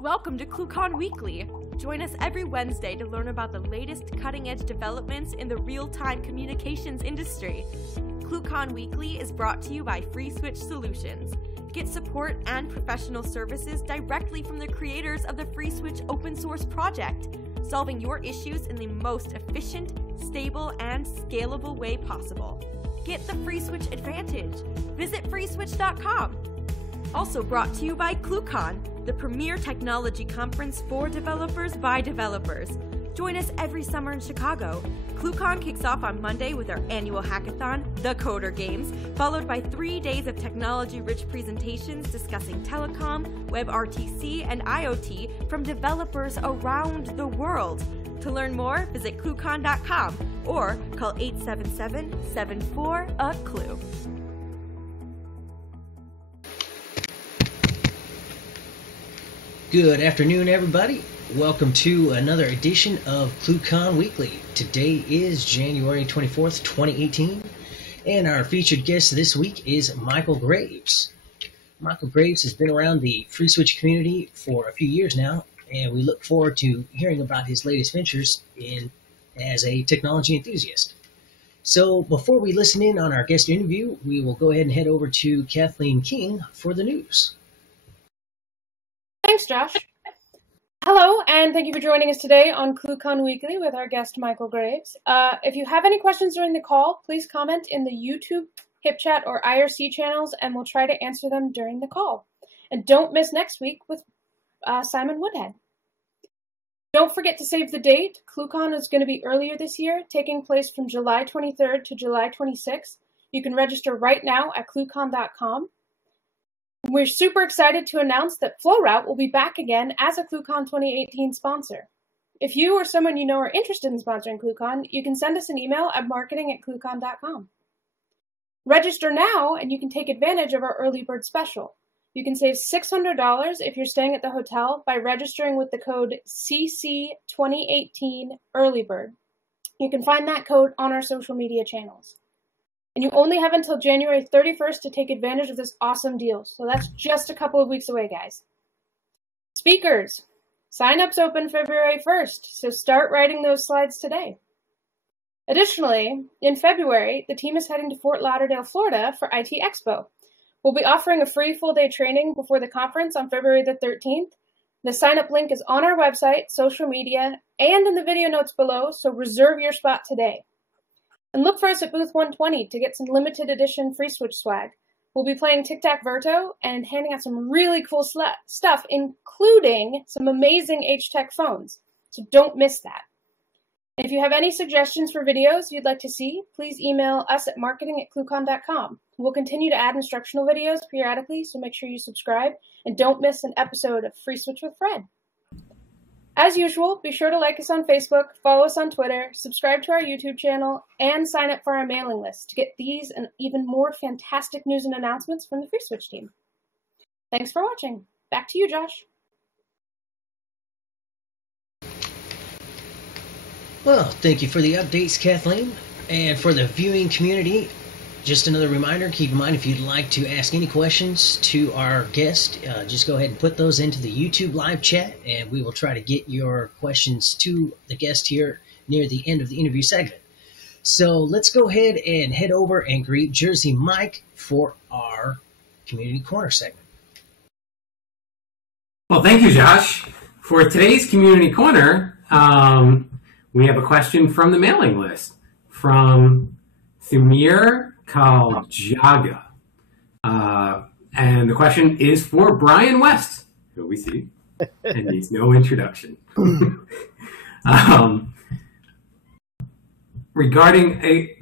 Welcome to ClueCon Weekly. Join us every Wednesday to learn about the latest cutting-edge developments in the real-time communications industry. ClueCon Weekly is brought to you by FreeSwitch Solutions. Get support and professional services directly from the creators of the FreeSwitch open source project, solving your issues in the most efficient, stable, and scalable way possible. Get the FreeSwitch advantage. Visit freeswitch.com. Also brought to you by ClueCon, the premier technology conference for developers by developers. Join us every summer in Chicago. ClueCon kicks off on Monday with our annual hackathon, The Coder Games, followed by 3 days of technology-rich presentations discussing telecom, WebRTC, and IoT from developers around the world. To learn more, visit ClueCon.com or call 877-74-A-CLUE. Good afternoon, everybody. Welcome to another edition of ClueCon Weekly. Today is January 24th, 2018, and our featured guest this week is Michael Graves. Michael Graves has been around the FreeSwitch community for a few years now, and we look forward to hearing about his latest ventures as a technology enthusiast. So before we listen in on our guest interview, we will go ahead and head over to Kathleen King for the news. Thanks, Josh. Hello, and thank you for joining us today on ClueCon Weekly with our guest, Michael Graves. If you have any questions during the call, please comment in the YouTube, HipChat, or IRC channels, and we'll try to answer them during the call. And don't miss next week with Simon Woodhead. Don't forget to save the date. ClueCon is going to be earlier this year, taking place from July 23rd to July 26th. You can register right now at ClueCon.com. We're super excited to announce that FlowRoute will be back again as a ClueCon 2018 sponsor. If you or someone you know are interested in sponsoring ClueCon, you can send us an email at marketing@ClueCon.com. Register now and you can take advantage of our early bird special. You can save $600 if you're staying at the hotel by registering with the code CC2018EarlyBird. You can find that code on our social media channels. And you only have until January 31st to take advantage of this awesome deal. So that's just a couple of weeks away, guys. Speakers. Sign-ups open February 1st, so start writing those slides today. Additionally, in February, the team is heading to Fort Lauderdale, Florida for IT Expo. We'll be offering a free full-day training before the conference on February the 13th. The sign-up link is on our website, social media, and in the video notes below, so reserve your spot today. And look for us at booth 120 to get some limited edition FreeSwitch swag. We'll be playing Tic-Tac-Verto and handing out some really cool stuff, including some amazing H-Tech phones. So don't miss that. And if you have any suggestions for videos you'd like to see, please email us at marketing@ClueCon.com. We'll continue to add instructional videos periodically, so make sure you subscribe and don't miss an episode of FreeSwitch with Fred. As usual, be sure to like us on Facebook, follow us on Twitter, subscribe to our YouTube channel, and sign up for our mailing list to get these and even more fantastic news and announcements from the FreeSwitch team. Thanks for watching. Back to you, Josh. Well, thank you for the updates, Kathleen. And for the viewing community, just another reminder, keep in mind if you'd like to ask any questions to our guest, just go ahead and put those into the YouTube live chat, and we will try to get your questions to the guest here near the end of the interview segment. So let's go ahead and head over and greet Jersey Mike for our Community Corner segment. Well, thank you, Josh. For today's Community Corner, we have a question from the mailing list from Thumir Kaljaga. And the question is for Brian West, who we see, and needs no introduction. The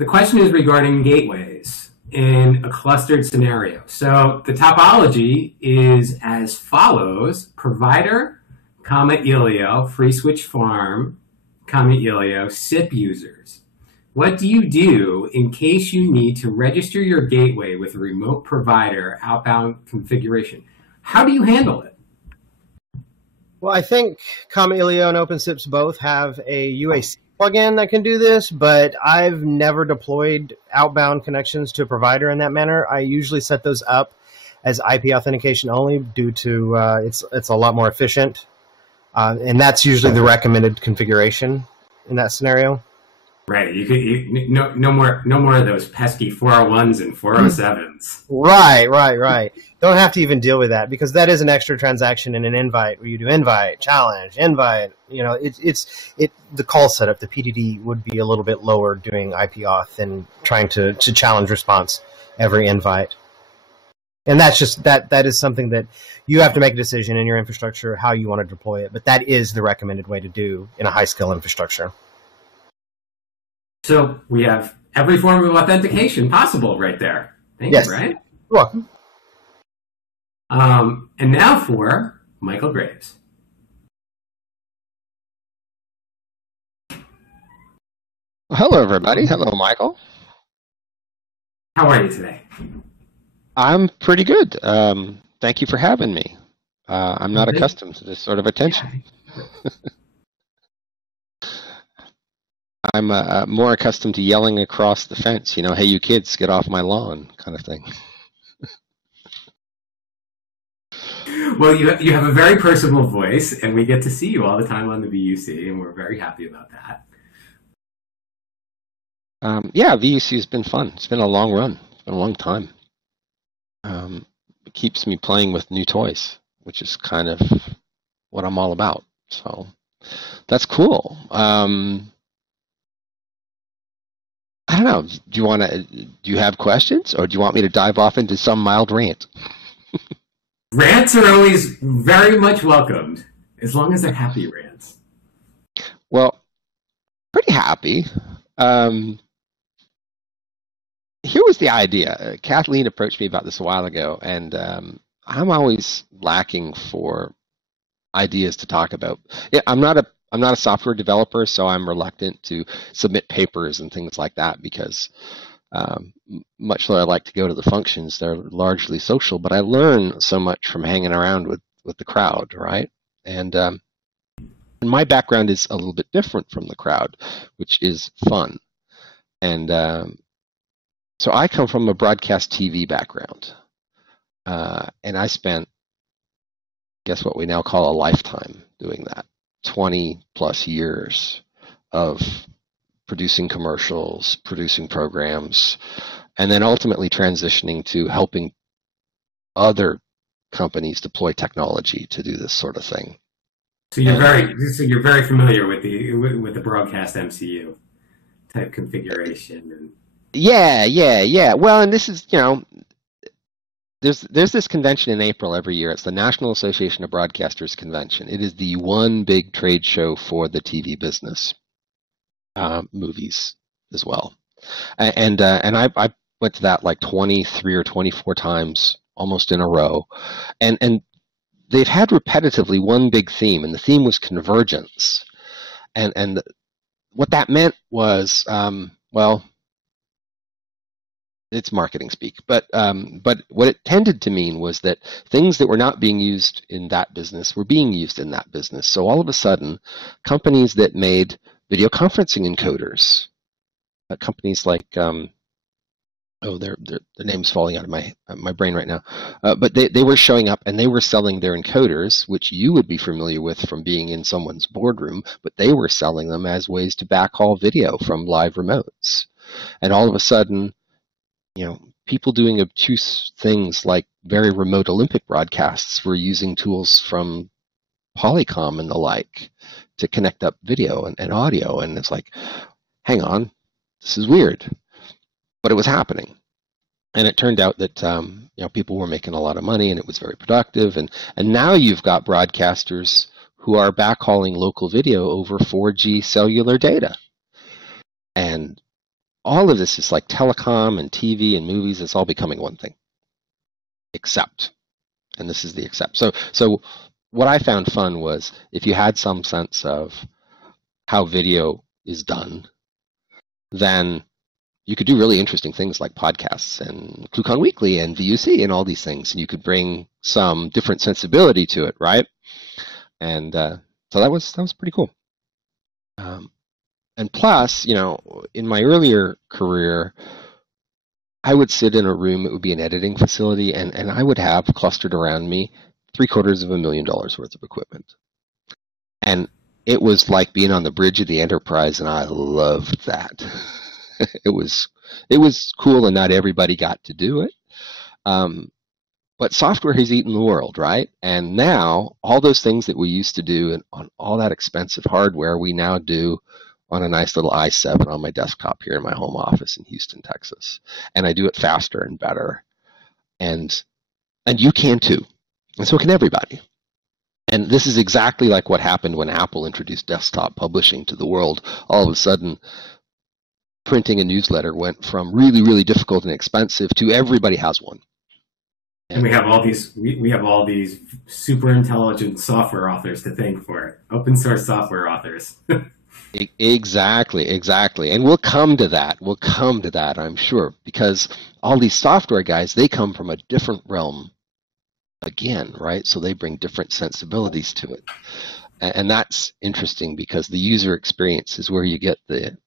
question is regarding gateways in a clustered scenario. So the topology is as follows: provider, Elio, FreeSwitch farm, Elio, SIP users. What do you do in case you need to register your gateway with a remote provider outbound configuration? How do you handle it? Well, I think Elio and OpenSIPs both have a UAC plugin that can do this, but I've never deployed outbound connections to a provider in that manner. I usually set those up as IP authentication only due to it's a lot more efficient, and that's usually the recommended configuration in that scenario. Right. No more of those pesky 401s and 407s. Right. Don't have to even deal with that, because that is an extra transaction in an invite where you do invite, challenge, invite. The call setup, the PDD would be a little bit lower doing IP auth than trying to challenge response every invite. And that's just that is something that you have to make a decision in your infrastructure how you want to deploy it. But that is the recommended way to do in a high scale infrastructure. So we have every form of authentication possible right there. Thank you, Brian. You're welcome. And now for Michael Graves. Well, hello, everybody. Hello, Michael. How are you today? I'm pretty good. Thank you for having me. I'm not accustomed to this sort of attention. I'm more accustomed to yelling across the fence, hey, you kids, get off my lawn, kind of thing. Well, you have a very personable voice, and we get to see you all the time on the VUC, and we're very happy about that. Yeah, VUC has been fun. It's been a long run. It's been a long time. It keeps me playing with new toys, which is kind of what I'm all about. So that's cool. I don't know. Do you have questions, or do you want me to dive off into some mild rant? Rants are always very much welcomed, as long as they're happy rants. Well, pretty happy. Here was the idea. Kathleen approached me about this a while ago, and I'm always lacking for ideas to talk about. I'm not a software developer, so I'm reluctant to submit papers and things like that, because much though I like to go to the functions, they're largely social, but I learn so much from hanging around with the crowd, right? And my background is a little bit different from the crowd, which is fun. And so I come from a broadcast TV background, and I spent, guess what we now call a lifetime doing that. 20 plus years of producing commercials, producing programs, and then ultimately transitioning to helping other companies deploy technology to do this sort of thing. So you're very familiar with the broadcast MCU type configuration. And Yeah. Well, and this is, there's this convention in April every year. It's the National Association of Broadcasters Convention. It is the one big trade show for the TV business, movies as well. And I went to that like 23 or 24 times, almost in a row. And they've had repetitively one big theme, and the theme was convergence. And what that meant was, well, it's marketing speak, but what it tended to mean was that things that were not being used in that business were being used in that business. So all of a sudden, companies that made video conferencing encoders, companies like their name's falling out of my brain right now, but they were showing up and they were selling their encoders, which you would be familiar with from being in someone's boardroom, but they were selling them as ways to backhaul video from live remotes. And all of a sudden, people doing obtuse things like very remote Olympic broadcasts were using tools from Polycom and the like to connect up video and audio. And it's like, hang on, this is weird. But it was happening. And it turned out that people were making a lot of money, and it was very productive. And now you've got broadcasters who are backhauling local video over 4G cellular data. And all of this is like telecom and TV and movies. It's all becoming one thing, except, and this is the except. So what I found fun was if you had some sense of how video is done, then you could do really interesting things like podcasts and ClueCon Weekly and VUC and all these things, and you could bring some different sensibility to it, right? And so that was pretty cool. And plus, in my earlier career, I would sit in a room, it would be an editing facility, and I would have clustered around me $750,000 worth of equipment. And it was like being on the bridge of the Enterprise, and I loved that. It was cool, and not everybody got to do it. But software has eaten the world, right? And now all those things that we used to do on all that expensive hardware, we now do on a nice little i7 on my desktop here in my home office in Houston, Texas. And I do it faster and better. And you can too. And so can everybody. And this is exactly like what happened when Apple introduced desktop publishing to the world. All of a sudden, printing a newsletter went from really, really difficult and expensive to everybody has one. And we have all these super intelligent software authors to thank for it. Open source software authors. Exactly. And we'll come to that, I'm sure, because all these software guys, they come from a different realm again, right? So they bring different sensibilities to it. And that's interesting because the user experience is where you get the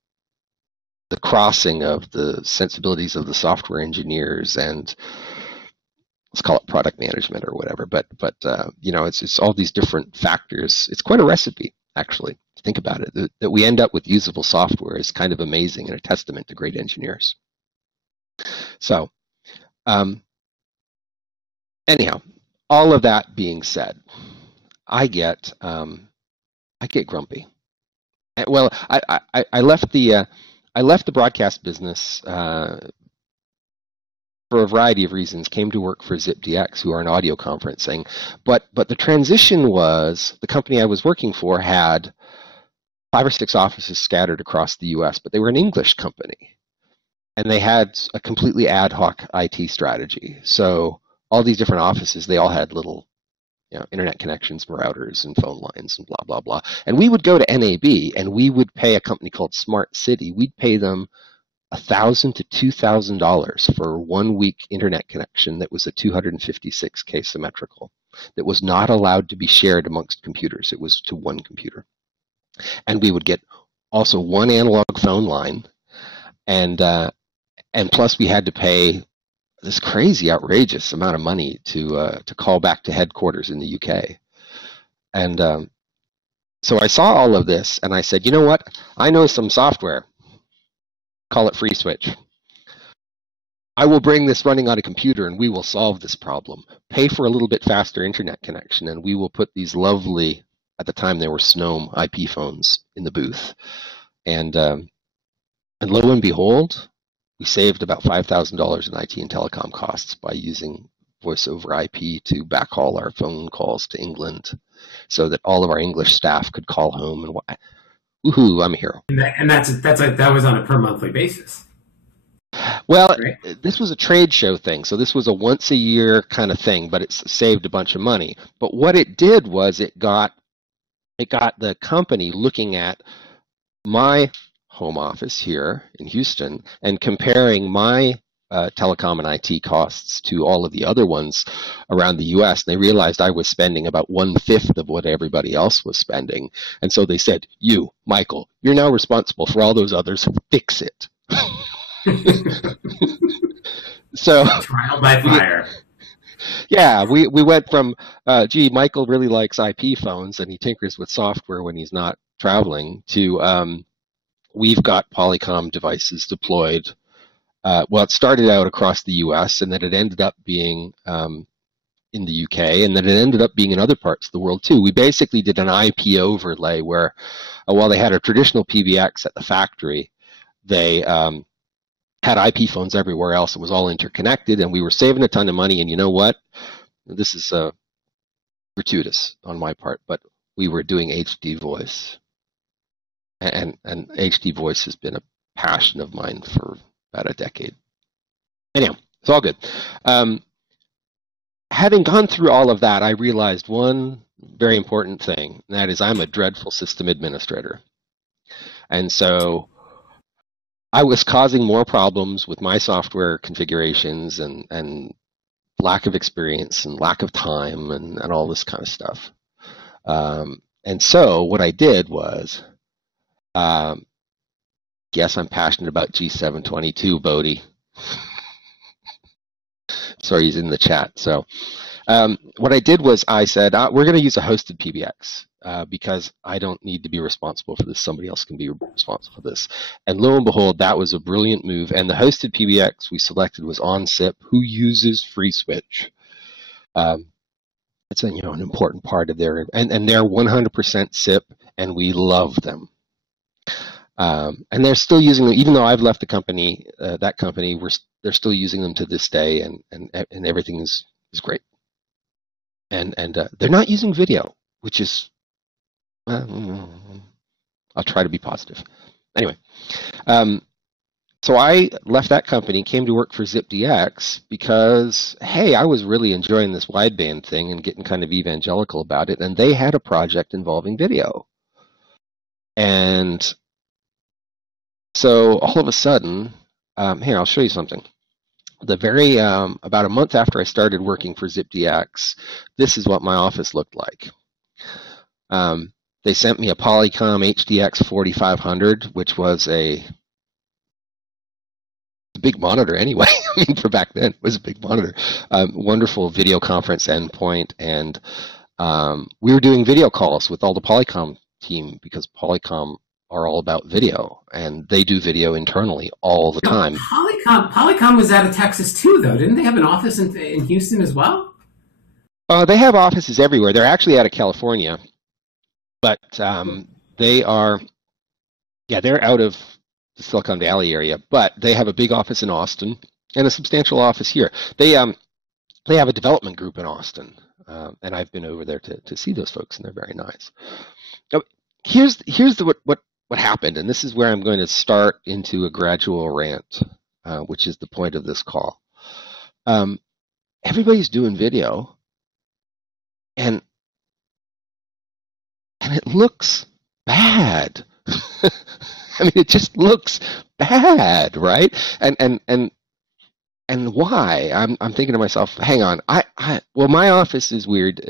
crossing of the sensibilities of the software engineers and let's call it product management or whatever. But it's all these different factors. It's quite a recipe, actually. Think about it. That we end up with usable software is kind of amazing and a testament to great engineers. So, anyhow, all of that being said, I get grumpy. Well, I left the broadcast business for a variety of reasons. Came to work for ZipDX, who are in audio conferencing, but the transition was the company I was working for had 5 or 6 offices scattered across the U.S., but they were an English company, and they had a completely ad hoc IT strategy. So all these different offices, they all had little, internet connections, routers, and phone lines, and blah blah blah. And we would go to NAB, and we would pay a company called Smart City. We'd pay them $1,000 to $2,000 for a 1-week internet connection that was a 256K symmetrical, that was not allowed to be shared amongst computers. It was to one computer. And we would get also one analog phone line, and plus we had to pay this crazy, outrageous amount of money to call back to headquarters in the UK. And so I saw all of this, and I said, you know what? I know some software. Call it FreeSwitch. I will bring this running on a computer, and we will solve this problem. Pay for a little bit faster internet connection, and we will put these lovely, at the time they were Snome IP phones in the booth. And lo and behold, we saved about $5,000 in IT and telecom costs by using voice over IP to backhaul our phone calls to England so that all of our English staff could call home and woohoo, I'm a hero. And that was on a per monthly basis. Well, right? This was a trade show thing, so this was a once a year kind of thing, but it saved a bunch of money. But what it did was it got the company looking at my home office here in Houston and comparing my telecom and IT costs to all of the other ones around the U.S. And they realized I was spending about 1/5 of what everybody else was spending. And so they said, you, Michael, you're now responsible for all those others. Fix it. So trial by fire. Yeah, we went from, Michael really likes IP phones and he tinkers with software when he's not traveling, to we've got Polycom devices deployed. Well, it started out across the U.S. and then it ended up being in the UK, and then it ended up being in other parts of the world too. We basically did an IP overlay where, while they had a traditional PBX at the factory, they had IP phones everywhere else. It was all interconnected, and we were saving a ton of money. And you know what? This is gratuitous on my part, but we were doing HD voice, and HD voice has been a passion of mine for about a decade. Anyhow, it's all good. Having gone through all of that, I realized one very important thing, and that is I'm a dreadful system administrator. And so I was causing more problems with my software configurations and lack of experience and lack of time and all this kind of stuff. And so what I did was, yes, I'm passionate about G722, Bodie. sorry, he's in the chat. So what I did was I said, we're going to use a hosted PBX because I don't need to be responsible for this. Somebody else can be responsible for this. And lo and behold, that was a brilliant move. And the hosted PBX we selected was OnSIP, who uses FreeSwitch. It's an important part of their, and they're 100% SIP, and we love them. And they're still using them, even though I've left the company, that company, they're still using them to this day, and everything is great. And they're not using video, which is, I'll try to be positive. Anyway, so I left that company, came to work for ZipDX because, hey, I was really enjoying this wideband thing and getting kind of evangelical about it, and they had a project involving video. And so all of a sudden, here, I'll show you something. About a month after I started working for ZipDX, this is what my office looked like. They sent me a Polycom HDX 4500, which was a big monitor anyway. I mean, for back then, it was a big monitor. Wonderful video conference endpoint, and we were doing video calls with all the Polycom team because Polycom are all about video, and they do video internally all the time. Polycom was out of Texas too, though. Didn't they have an office in Houston as well? They have offices everywhere. They're actually out of California, but they're out of the Silicon Valley area, but they have a big office in Austin and a substantial office here. They have a development group in Austin, and I've been over there to see those folks, and they're very nice. Now, here's what happened, and this is where I'm going to start into a gradual rant, which is the point of this call. Everybody's doing video, and it looks bad. I mean, it just looks bad, right? And why? I'm thinking to myself, hang on. Well, my office is weird.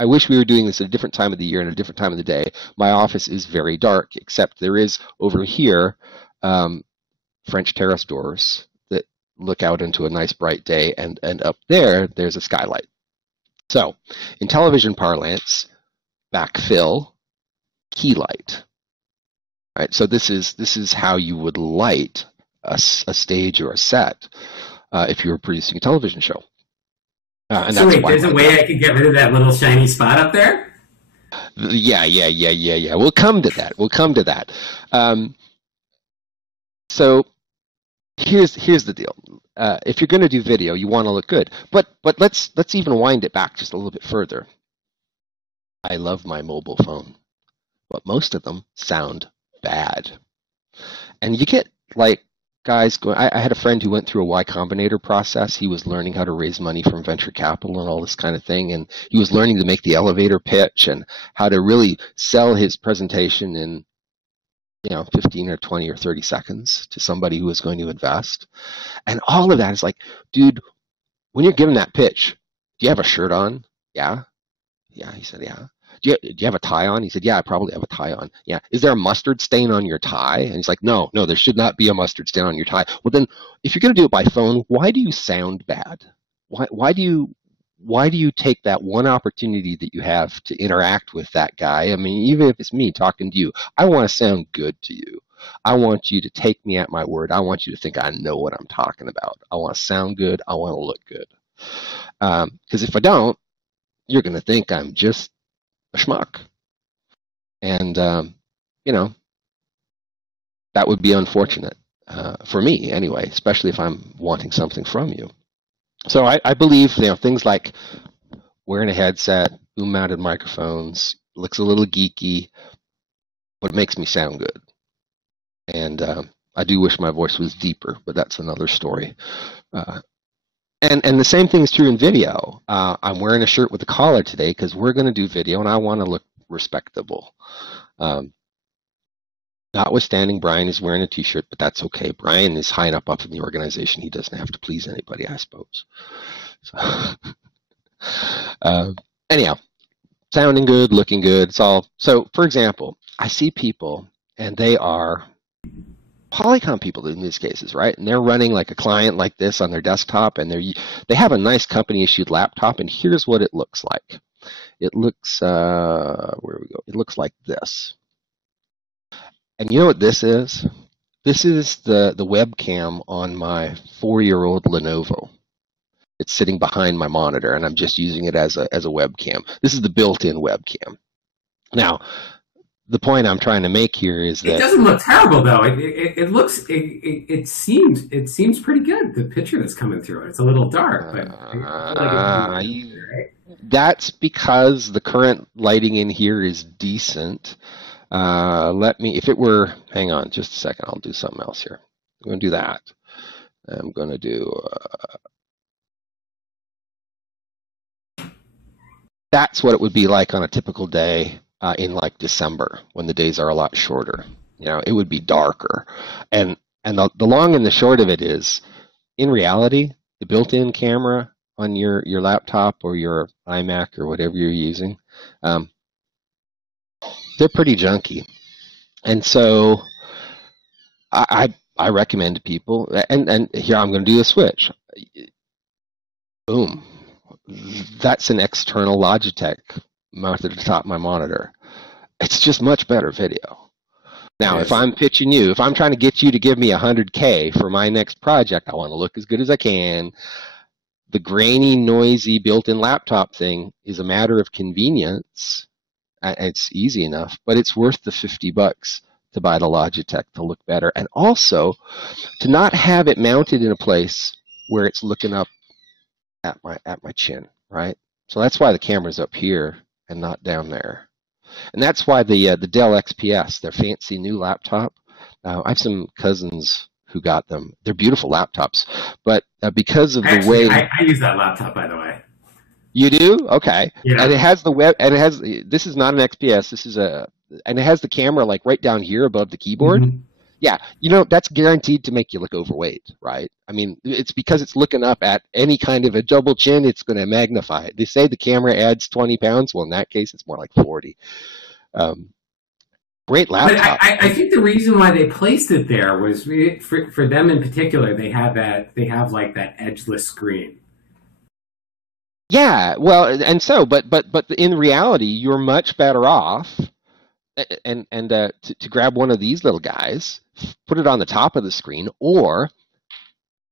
I wish we were doing this at a different time of the year and a different time of the day. My office is very dark, except there is over here French terrace doors that look out into a nice bright day, and up there's a skylight. So, in television parlance, backfill, key light. Right. So this is how you would light a stage or a set if you were producing a television show. And so wait, there's a way I could get rid of that little shiny spot up there? Yeah. We'll come to that. So here's the deal. If you're going to do video, you want to look good. But let's even wind it back just a little bit further. I love my mobile phone, but most of them sound bad. And you get like guys going, I had a friend who went through a Y Combinator process. He was learning how to raise money from venture capital and all this kind of thing. And he was learning to make the elevator pitch and how to really sell his presentation in 15 or 20 or 30 seconds to somebody who is going to invest. And all of that is like, dude, when you're giving that pitch, do you have a shirt on? Yeah. He said, yeah. Do you have a tie on? He said, yeah, I probably have a tie on. Yeah. Is there a mustard stain on your tie? And he's like, no, there should not be a mustard stain on your tie. Well, then if you're going to do it by phone, why do you sound bad? Why do you take that one opportunity that you have to interact with that guy? I mean, even if it's me talking to you, I want to sound good to you. I want you to take me at my word. I want you to think I know what I'm talking about. I want to sound good. I want to look good. Because if I don't, you're going to think I'm just a schmuck. And, that would be unfortunate for me anyway, especially if I'm wanting something from you. So I believe things like wearing a headset, boom-mounted microphones, looks a little geeky, but it makes me sound good. And I do wish my voice was deeper, but that's another story. And the same thing is true in video. I'm wearing a shirt with a collar today because we're going to do video, and I want to look respectable. Notwithstanding, Brian is wearing a T-shirt, but that's okay. Brian is high enough up in the organization; he doesn't have to please anybody, I suppose. So, anyhow, sounding good, looking good. It's all. So, for example, I see people, and they are Polycom people in these cases, right? And they're running like a client like this on their desktop, and they have a nice company-issued laptop, and here's what it looks like. It looks, where we go? It looks like this. And you know what this is? This is the webcam on my 4-year-old Lenovo. It's sitting behind my monitor, and I'm just using it as a webcam. This is the built-in webcam. Now, the point I'm trying to make here is that it doesn't look terrible though. It seems pretty good. The picture that's coming through it's a little dark, but I feel like that's because the current lighting in here is decent. If it were, hang on just a second, I'll do something else here. I'm going to do that. I'm going to do. That's what it would be like on a typical day. In like December, when the days are a lot shorter, it would be darker. And the long and the short of it is, in reality, the built-in camera on your laptop or your iMac or whatever you're using, they're pretty junky. And so I recommend to people, and here I'm going to do a switch. Boom. That's an external Logitech mounted at the top of my monitor. It's just much better video. Now, if I'm pitching you, if I'm trying to get you to give me $100K for my next project, I want to look as good as I can. The grainy, noisy, built-in laptop thing is a matter of convenience. It's easy enough, but it's worth the $50 to buy the Logitech to look better, and also to not have it mounted in a place where it's looking up at my chin, right? So that's why the camera's up here and not down there. And that's why the Dell XPS, their fancy new laptop, I have some cousins who got them. They're beautiful laptops, but because of the way... I use that laptop, by the way. You do? Okay. Yeah. And it has the web, and it has, this is not an XPS, this is and it has the camera like right down here above the keyboard. Mm-hmm. Yeah, that's guaranteed to make you look overweight, right? I mean, it's because it's looking up at any kind of a double chin, it's going to magnify it. They say the camera adds 20 pounds. Well, in that case, it's more like 40. Great laptop. But I think the reason why they placed it there was for them in particular. They have like that edgeless screen. Yeah, well, and so, but in reality, you're much better off. And to grab one of these little guys, put it on the top of the screen, or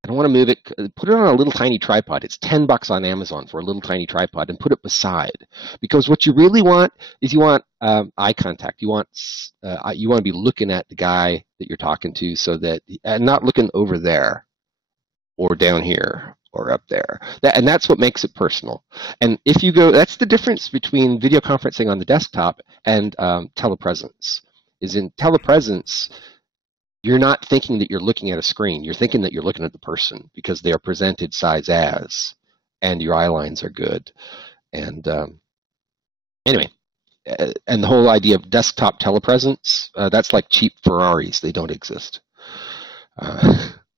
I don't want to move it, put it on a little tiny tripod. It's $10 on Amazon for a little tiny tripod, and put it beside. Because what you really want is you want eye contact. You want to be looking at the guy that you're talking to, so that and not looking over there or down here or up there. And that's what makes it personal. And if you go, that's the difference between video conferencing on the desktop and telepresence. Is in telepresence, you're not thinking that you're looking at a screen. You're thinking that you're looking at the person, because they are presented size as, and your eye lines are good. And anyway, and the whole idea of desktop telepresence, that's like cheap Ferraris. They don't exist.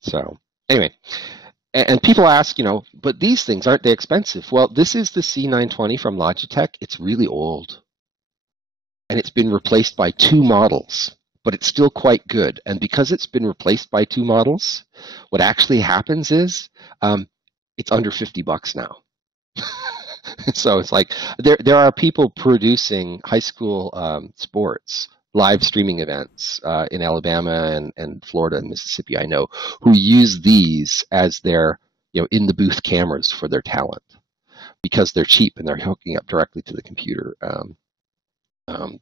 So anyway. And people ask, but these things, aren't they expensive? Well, this is the C920 from Logitech. It's really old. And it's been replaced by 2 models, but it's still quite good. And because it's been replaced by 2 models, what actually happens is it's under $50 now. So it's like there are people producing high school sports, live streaming events in Alabama and Florida and Mississippi, I know, who use these as their, in the booth cameras for their talent, because they're cheap and they're hooking up directly to the computer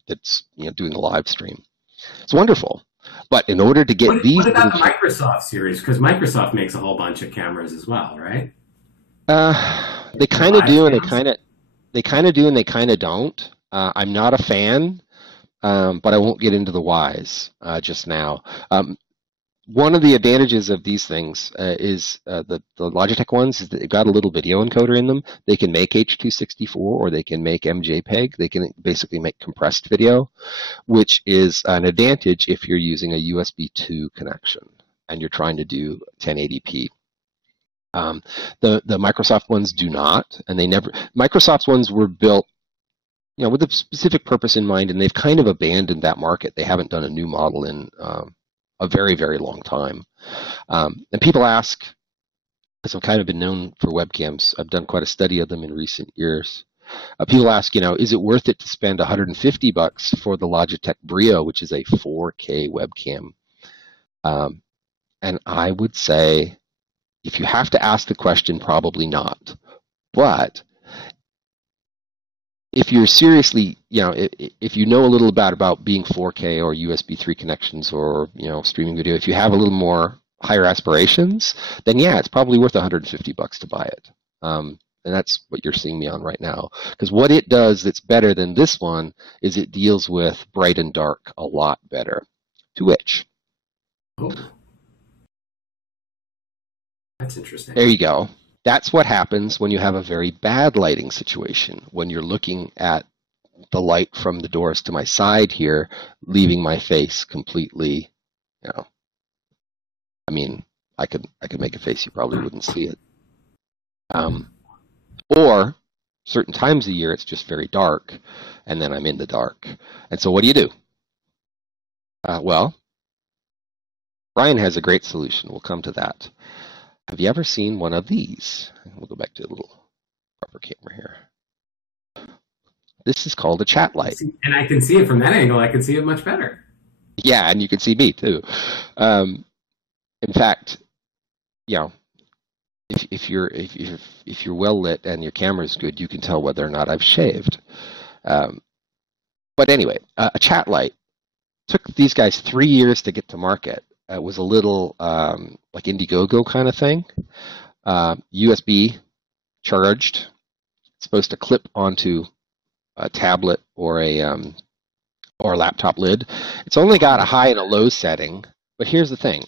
that's doing the live stream. It's wonderful. But in order to get these, what about the Microsoft series? Because Microsoft makes a whole bunch of cameras as well, right? They kind of do, and they kind of do, and they kind of don't. I'm not a fan. But I won't get into the whys just now. One of the advantages of these things is the Logitech ones is that they've got a little video encoder in them. They can make H.264 or they can make MJPEG. They can basically make compressed video, which is an advantage if you're using a USB 2 connection and you're trying to do 1080p. The Microsoft ones do not, and Microsoft's ones were built with a specific purpose in mind, and they've kind of abandoned that market. They haven't done a new model in a very, very long time. And people ask, because I've kind of been known for webcams, I've done quite a study of them in recent years. People ask, is it worth it to spend $150 for the Logitech Brio, which is a 4K webcam? And I would say, if you have to ask the question, probably not. But if you're seriously, if you know a little about being 4K or USB 3 connections or, streaming video, if you have a little more higher aspirations, then yeah, it's probably worth $150 to buy it. And that's what you're seeing me on right now. Because what it does that's better than this one is it deals with bright and dark a lot better. To which, oh, that's interesting. There you go. That's what happens when you have a very bad lighting situation, when you're looking at the light from the doors to my side here, leaving my face completely, I could make a face, you probably wouldn't see it. Or certain times of year, it's just very dark, and then I'm in the dark. And so what do? Well, Brian has a great solution. We'll come to that. Have you ever seen one of these? We'll go back to a little proper camera here. This is called a chat light. And I can see it from that angle. I can see it much better. Yeah, and you can see me too. In fact, if you're well lit and your camera's good, you can tell whether or not I've shaved. But anyway, a chat light took these guys 3 years to get to market. It was a little like Indiegogo kind of thing. USB charged. It's supposed to clip onto a tablet or a laptop lid. It's only got a high and a low setting, but here's the thing.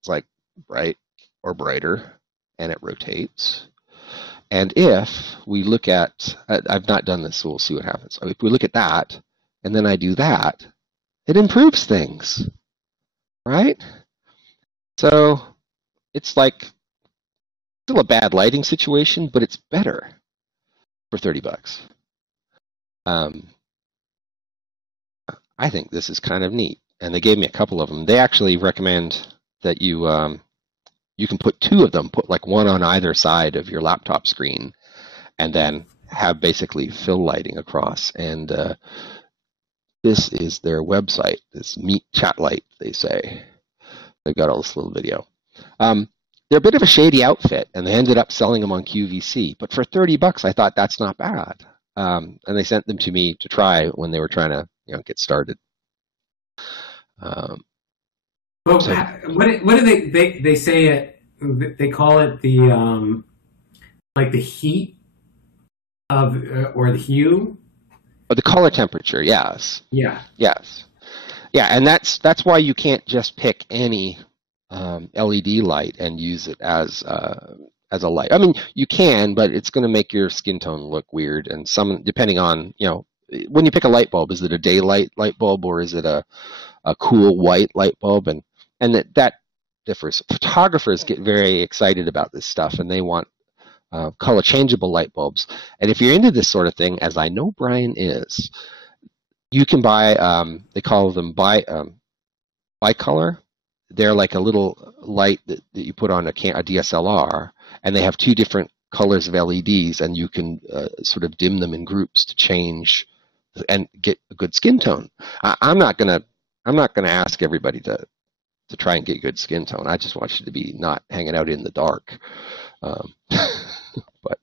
It's like bright or brighter, and it rotates. And if we look at, I've not done this, so we'll see what happens. If we look at that, and then I do that, it improves things, right? So it's like still a bad lighting situation, but it's better for $30. I think this is kind of neat, and they gave me a couple of them. They actually recommend that you can put two of them, put like one on either side of your laptop screen, and then have basically fill lighting across. And this is their website, this Meet Chat Light, they say. They've got all this little video. They're a bit of a shady outfit, and they ended up selling them on QVC. But for $30, I thought that's not bad. And they sent them to me to try when they were trying to get started. Well, so, what do they say it? They call it the like the heat of or the hue. Or the color temperature, yes. Yeah. Yes. Yeah, and that's why you can't just pick any LED light and use it as a light. I mean, you can, but it's going to make your skin tone look weird. And some, depending on when you pick a light bulb, is it a daylight light bulb or is it a cool white light bulb? And that differs. Photographers get very excited about this stuff, and they want color changeable light bulbs. And if you're into this sort of thing, as I know Brian is, you can buy, they call them bicolor. They're like a little light that you put on a DSLR, and they have two different colors of LEDs, and you can sort of dim them in groups to change and get a good skin tone. I'm not gonna ask everybody to try and get good skin tone. I just want you to be not hanging out in the dark. But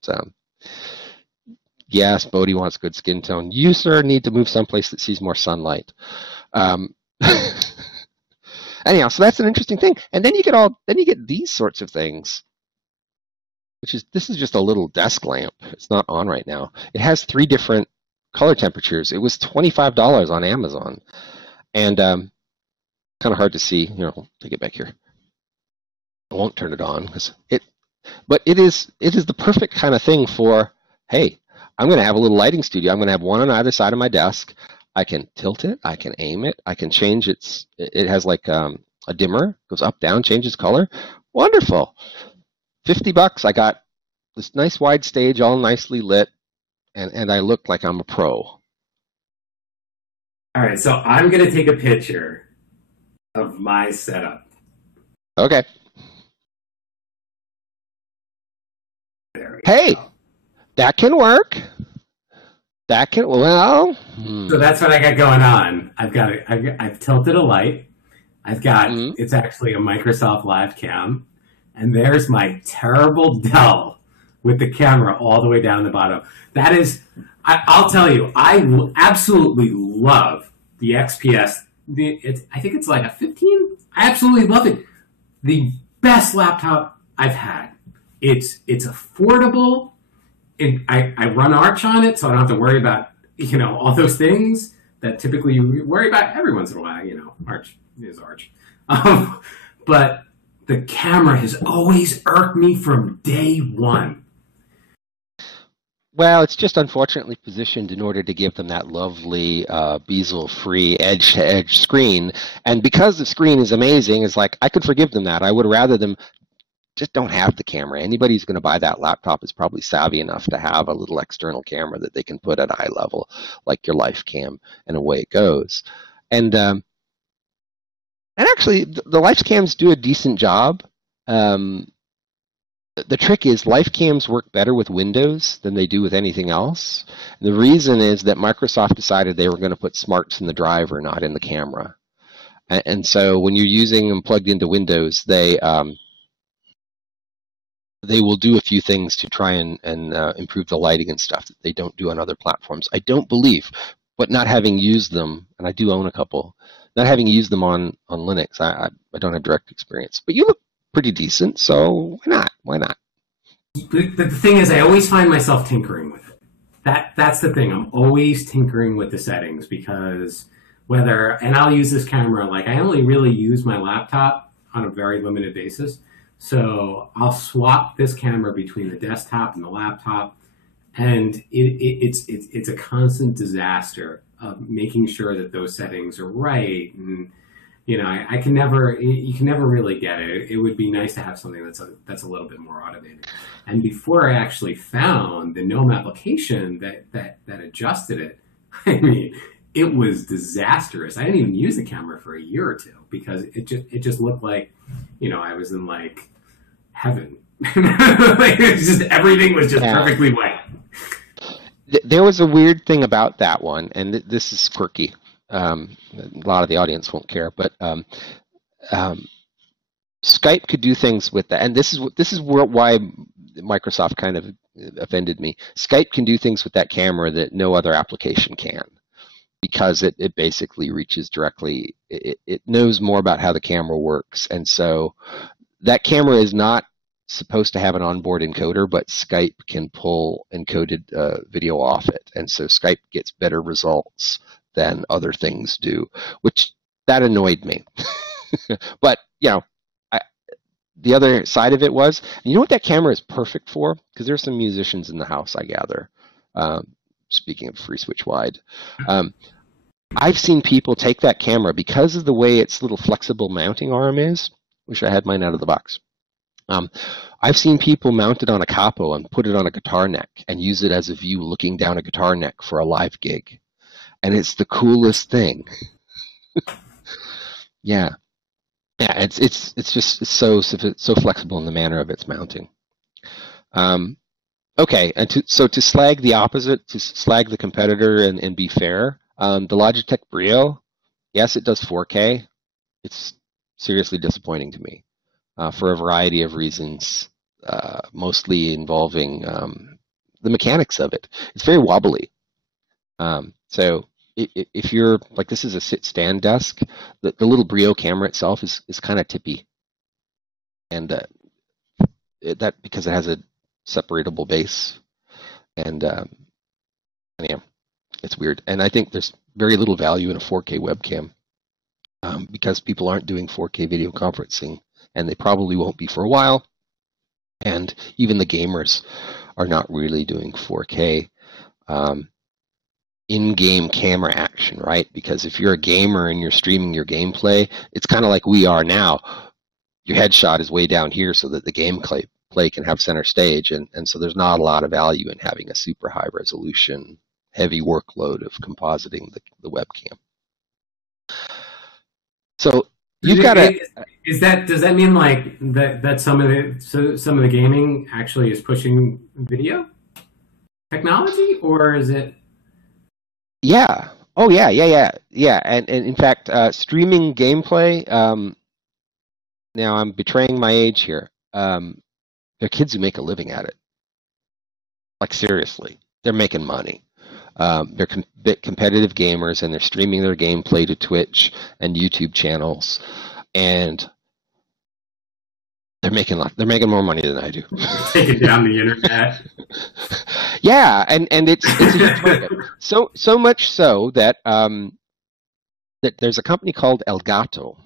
yes, Bodie wants good skin tone. You, sir, need to move someplace that sees more sunlight. Anyhow, so that's an interesting thing. And then you get these sorts of things, this is just a little desk lamp. It's not on right now. It has 3 different color temperatures. It was $25 on Amazon, and kind of hard to see. Take it back here. I won't turn it on but it is the perfect kind of thing for, hey, I'm going to have a little lighting studio. I'm going to have one on either side of my desk. I can tilt it. I can aim it. I can change it has like a dimmer, goes up, down, changes color. Wonderful. $50. I got this nice wide stage, all nicely lit, and I look like I'm a pro. All right, so I'm going to take a picture of my setup. Okay. There we Hey, go. that can work. That can, well. So that's what I got going on. I've tilted a light. I've got, it's actually a Microsoft Live Cam. And there's my terrible Dell with the camera all the way down the bottom. That is, I'll tell you, I absolutely love the XPS. I think it's like a 15. I absolutely love it. The best laptop I've had. It's affordable. I run Arch on it, so I don't have to worry about, all those things that typically you worry about every once in a while. Arch is Arch. But the camera has always irked me from day one. Well, it's just unfortunately positioned in order to give them that lovely bezel-free edge-to-edge screen. And because the screen is amazing, it's like, I could forgive them that. I would rather them just don't have the camera. Anybody who's going to buy that laptop is probably savvy enough to have a little external camera that they can put at eye level, like your Life Cam, and away it goes. And actually, the Life Cams do a decent job. The trick is Life Cams work better with Windows than they do with anything else. And the reason is that Microsoft decided they were going to put smarts in the driver, not in the camera. And so when you're using them plugged into Windows, they will do a few things to try and improve the lighting and stuff that they don't do on other platforms. I don't believe, but not having used them, and I do own a couple, not having used them on Linux, I don't have direct experience. But you look pretty decent, so why not? Why not? The thing is, I always find myself tinkering with it. That's the thing. I'm always tinkering with the settings because and I'll use this camera, like I only really use my laptop on a very limited basis. So I'll swap this camera between the desktop and the laptop, and it's a constant disaster of making sure that those settings are right. And you can never really get it. It would be nice to have something that's a little bit more automated. And before I actually found the GNOME application that adjusted it, I mean, it was disastrous. I didn't even use the camera for a year or two because it just looked like, I was in like heaven. Like everything was just perfectly white. There was a weird thing about that one, and this is quirky. A lot of the audience won't care, but Skype could do things with that, and this is why Microsoft kind of offended me. Skype can do things with that camera that no other application can, because it basically reaches directly. It knows more about how the camera works, and so that camera is not supposed to have an onboard encoder, but Skype can pull encoded video off it, and so Skype gets better results than other things do, which that annoyed me. But the other side of it was, you know what that camera is perfect for? Because there's some musicians in the house, I gather. Speaking of free switch wide, I've seen people take that camera because of the way its little flexible mounting arm is. Wish I had mine out of the box. I've seen people mount it on a capo and put it on a guitar neck and use it as a view looking down a guitar neck for a live gig. And it's the coolest thing. Yeah. It's just so flexible in the manner of its mounting. Okay, and to slag the opposite, to slag the competitor and be fair, the Logitech Brio, yes, it does 4K. It's seriously disappointing to me for a variety of reasons, mostly involving the mechanics of it. It's very wobbly. So if you're like, this is a sit-stand desk, the little Brio camera itself is kind of tippy, and that because it has a separatable base, and yeah, it's weird. And I think there's very little value in a 4K webcam because people aren't doing 4K video conferencing, and they probably won't be for a while. And even the gamers are not really doing 4K in-game camera action, right? Because if you're a gamer and you're streaming your gameplay, it's kind of like we are now. Your headshot is way down here so that the gameplay can have center stage, and so there's not a lot of value in having a super high resolution, heavy workload of compositing the webcam. So you've got to. Does that mean like that some of the gaming actually is pushing video technology, or is it? Yeah. Oh yeah. And in fact, streaming gameplay. Now I'm betraying my age here. There are kids who make a living at it. Like seriously, they're making money. They're competitive gamers, and they're streaming their gameplay to Twitch and YouTube channels, and they're making more money than I do. Taking down the internet. Yeah, and it's a huge market. So much so that that there's a company called Elgato.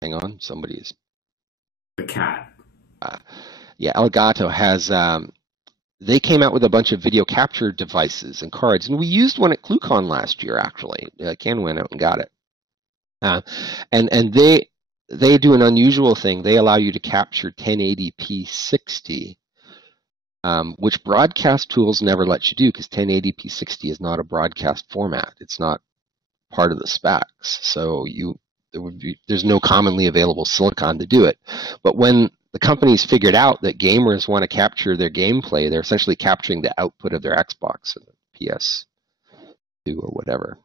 Hang on, somebody is. The cat. Yeah, Elgato has. They came out with a bunch of video capture devices and cards, and we used one at ClueCon last year. Actually, Ken went out and got it. And they do an unusual thing. They allow you to capture 1080p 60, which broadcast tools never let you do, because 1080p 60 is not a broadcast format. It's not part of the specs. So there's no commonly available silicon to do it. But when the companies figured out that gamers want to capture their gameplay, they're essentially capturing the output of their Xbox and the PS2 or whatever.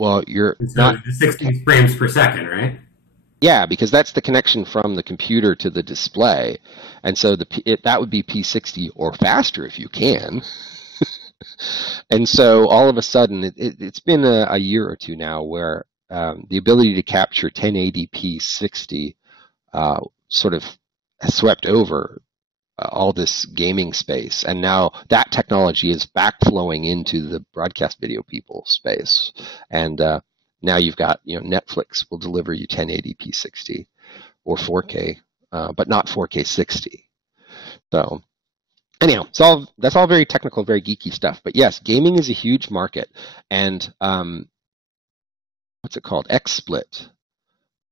Well, you're not 60 frames per second, right? Yeah, because that's the connection from the computer to the display, and so that would be P60 or faster if you can. And so all of a sudden, it's been a year or two now where the ability to capture 1080p 60 sort of has swept over all this gaming space, and now that technology is backflowing into the broadcast video people space, and now you've got, Netflix will deliver you 1080p 60 or 4K, but not 4K 60. So anyhow, that's all very technical, very geeky stuff. But yes, gaming is a huge market, and what's it called? XSplit.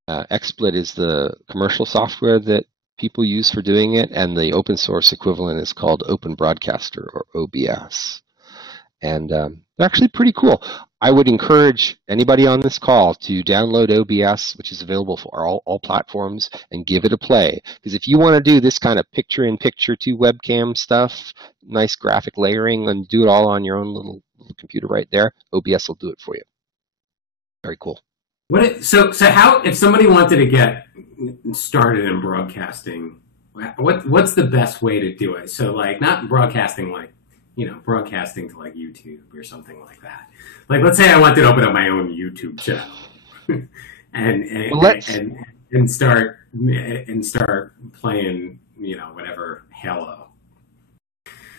XSplit is the commercial software that people use for doing it, and the open source equivalent is called Open Broadcaster, or OBS. And they're actually pretty cool. I would encourage anybody on this call to download OBS, which is available for all platforms, and give it a play. Because if you want to do this kind of picture-in-picture to webcam stuff, nice graphic layering, and do it all on your own little computer right there, OBS will do it for you. Very cool. So how, if somebody wanted to get started in broadcasting, what's the best way to do it? So like, not broadcasting like, broadcasting to like YouTube or something like that. Like, let's say I wanted to open up my own YouTube channel and start playing, whatever Halo.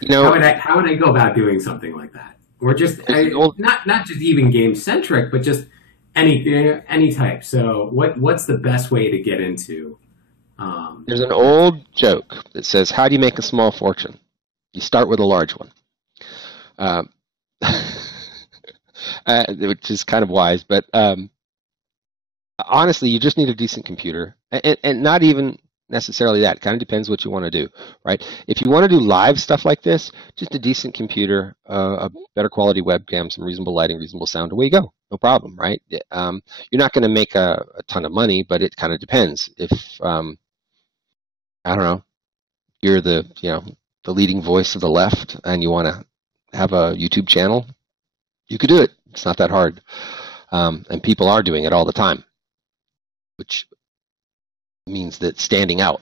How would I go about doing something like that? Or just not just even game centric, but just any type. So what's the best way to get into? There's an old joke that says, "How do you make a small fortune? You start with a large one." Which is kind of wise, but honestly, you just need a decent computer, and not even necessarily that. It kind of depends what you want to do, right? If you want to do live stuff like this, just a decent computer, a better quality webcam, some reasonable lighting, reasonable sound, away you go. No problem, right? You're not going to make a ton of money, but it kind of depends. If I don't know, you're the leading voice of the left, and you want to have a YouTube channel, you could do it. It's not that hard, and people are doing it all the time, which means that standing out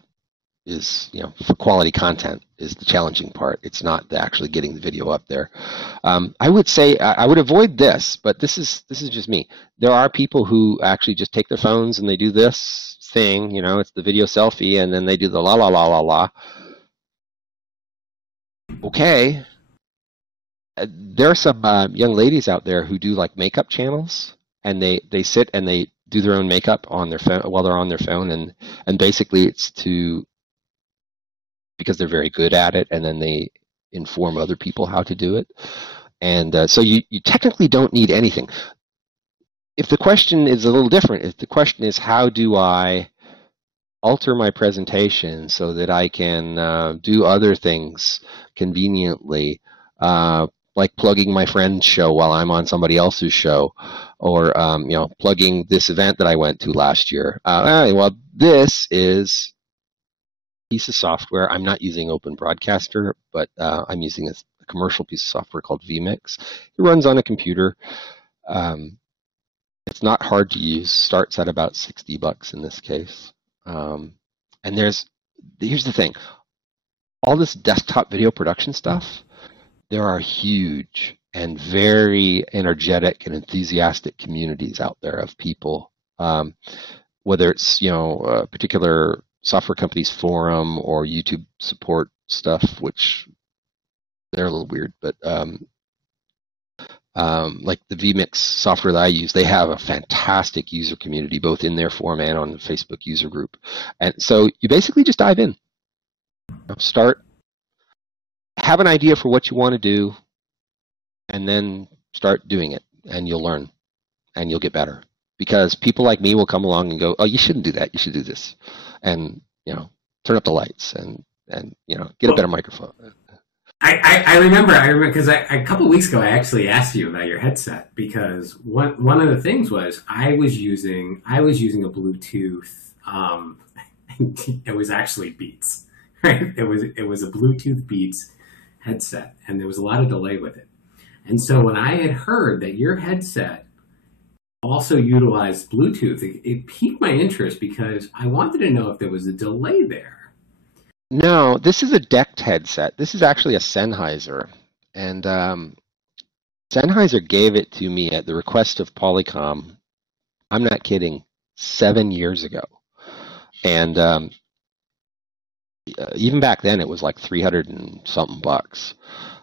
is, for quality content is the challenging part. It's not actually getting the video up there. I would say I would avoid this, but this is just me. There are people who actually just take their phones and they do this thing, it's the video selfie, and then they do the la la la la la. Okay. There are some young ladies out there who do like makeup channels, and they sit and they do their own makeup on their phone while they're on their phone, and basically it's because they're very good at it, and then they inform other people how to do it. And so you technically don't need anything. If the question is a little different, if the question is how do I alter my presentation so that I can do other things conveniently, like plugging my friend's show while I'm on somebody else's show, or plugging this event that I went to last year. Well, this is a piece of software. I'm not using Open Broadcaster, but I'm using a commercial piece of software called vMix. It runs on a computer. It's not hard to use. Starts at about $60 in this case. And here's the thing. All this desktop video production stuff, there are huge and very energetic and enthusiastic communities out there of people, whether it's a particular software company's forum or YouTube support stuff, which they're a little weird, but like the vMix software that I use, they have a fantastic user community, both in their forum and on the Facebook user group. And so you basically just dive in. Have an idea for what you want to do, and then start doing it, and you'll learn, and you'll get better. Because people like me will come along and go, "Oh, you shouldn't do that. You should do this," and turn up the lights and get a better microphone. I remember because a couple of weeks ago I actually asked you about your headset, because one of the things was I was using a Bluetooth. It was actually Beats, right? It was a Bluetooth Beats headset, and there was a lot of delay with it. And so when I had heard that your headset also utilized Bluetooth, it piqued my interest, because I wanted to know if there was a delay there. No, this is a DECT headset. This is actually a Sennheiser. And Sennheiser gave it to me at the request of Polycom. I'm not kidding, 7 years ago. And even back then, it was like 300 and something bucks.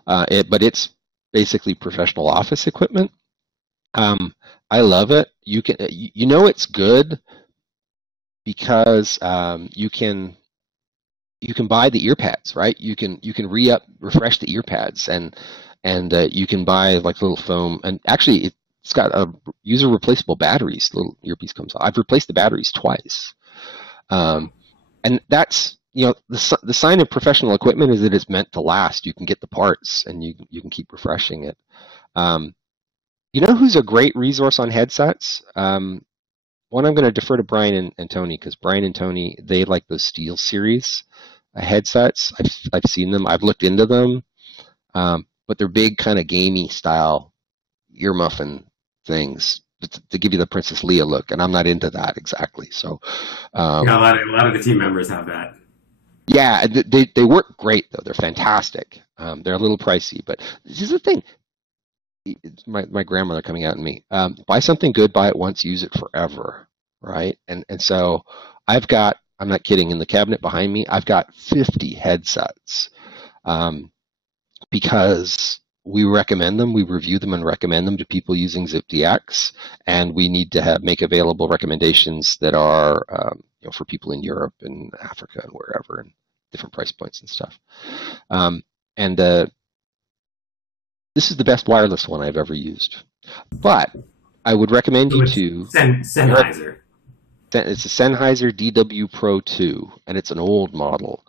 But it's basically professional office equipment. I love it. It's good because you can buy the ear pads, right? You can refresh the ear pads, and you can buy like little foam, and actually it's got a user replaceable batteries. The little earpiece comes off. I've replaced the batteries twice, and that's the sign of professional equipment is that it's meant to last. You can get the parts, and you can keep refreshing it. Who's a great resource on headsets? One, I'm going to defer to Brian and Tony, because Brian and Tony, they like those Steel Series headsets. I've seen them. I've looked into them, but they're big, kind of gamey style ear muffin things to give you the Princess Leia look, and I'm not into that exactly. So, a lot of the team members have that. Yeah, they work great though. They're fantastic. They're a little pricey, but this is the thing. It's my grandmother coming out in me. Buy something good, buy it once, use it forever, right? And so I've got, I'm not kidding, in the cabinet behind me, I've got 50 headsets, because we recommend them, we review them and recommend them to people using ZipDX, and we need to make available recommendations that are for people in Europe and Africa and wherever, and different price points and stuff. This is the best wireless one I've ever used. But I would recommend you to... Sennheiser. It's a Sennheiser DW Pro 2, and it's an old model.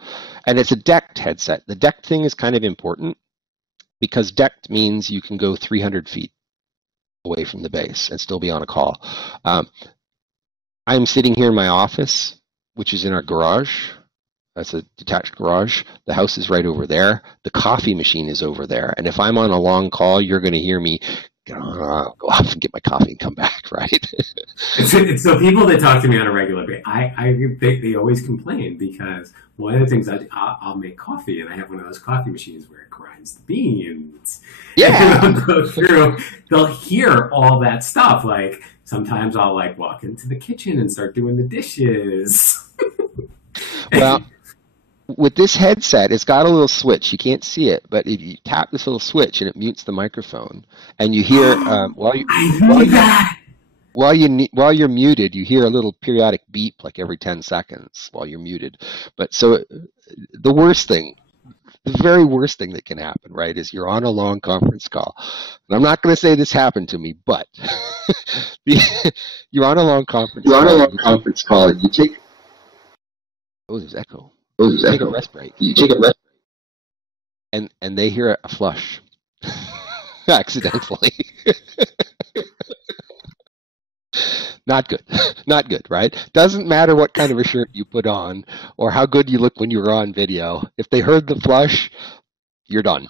And it's a DECT headset. The DECT thing is kind of important, because DECT means you can go 300 feet away from the base and still be on a call. I'm sitting here in my office, which is in our garage. That's a detached garage. The house is right over there. The coffee machine is over there. And if I'm on a long call, you're going to hear me go off and get my coffee and come back, right? It's so people that talk to me on a regular basis, they always complain, because one of the things I'll make coffee, and I have one of those coffee machines where it grinds the beans. Yeah. And they'll go through, they'll hear all that stuff. Like sometimes I'll walk into the kitchen and start doing the dishes. Well, with this headset, it's got a little switch. You can't see it, but if you tap this little switch, and it mutes the microphone, and you hear while you're muted, you hear a little periodic beep like every 10 seconds while you're muted. But so the very worst thing that can happen, right, is you're on a long conference call. And I'm not going to say this happened to me, but you're on a long conference call, and you take... Oh, there's echo. You take a rest break. And they hear a flush. accidentally. Not good. Not good, right? Doesn't matter what kind of a shirt you put on or how good you look when you were on video. If they heard the flush, you're done.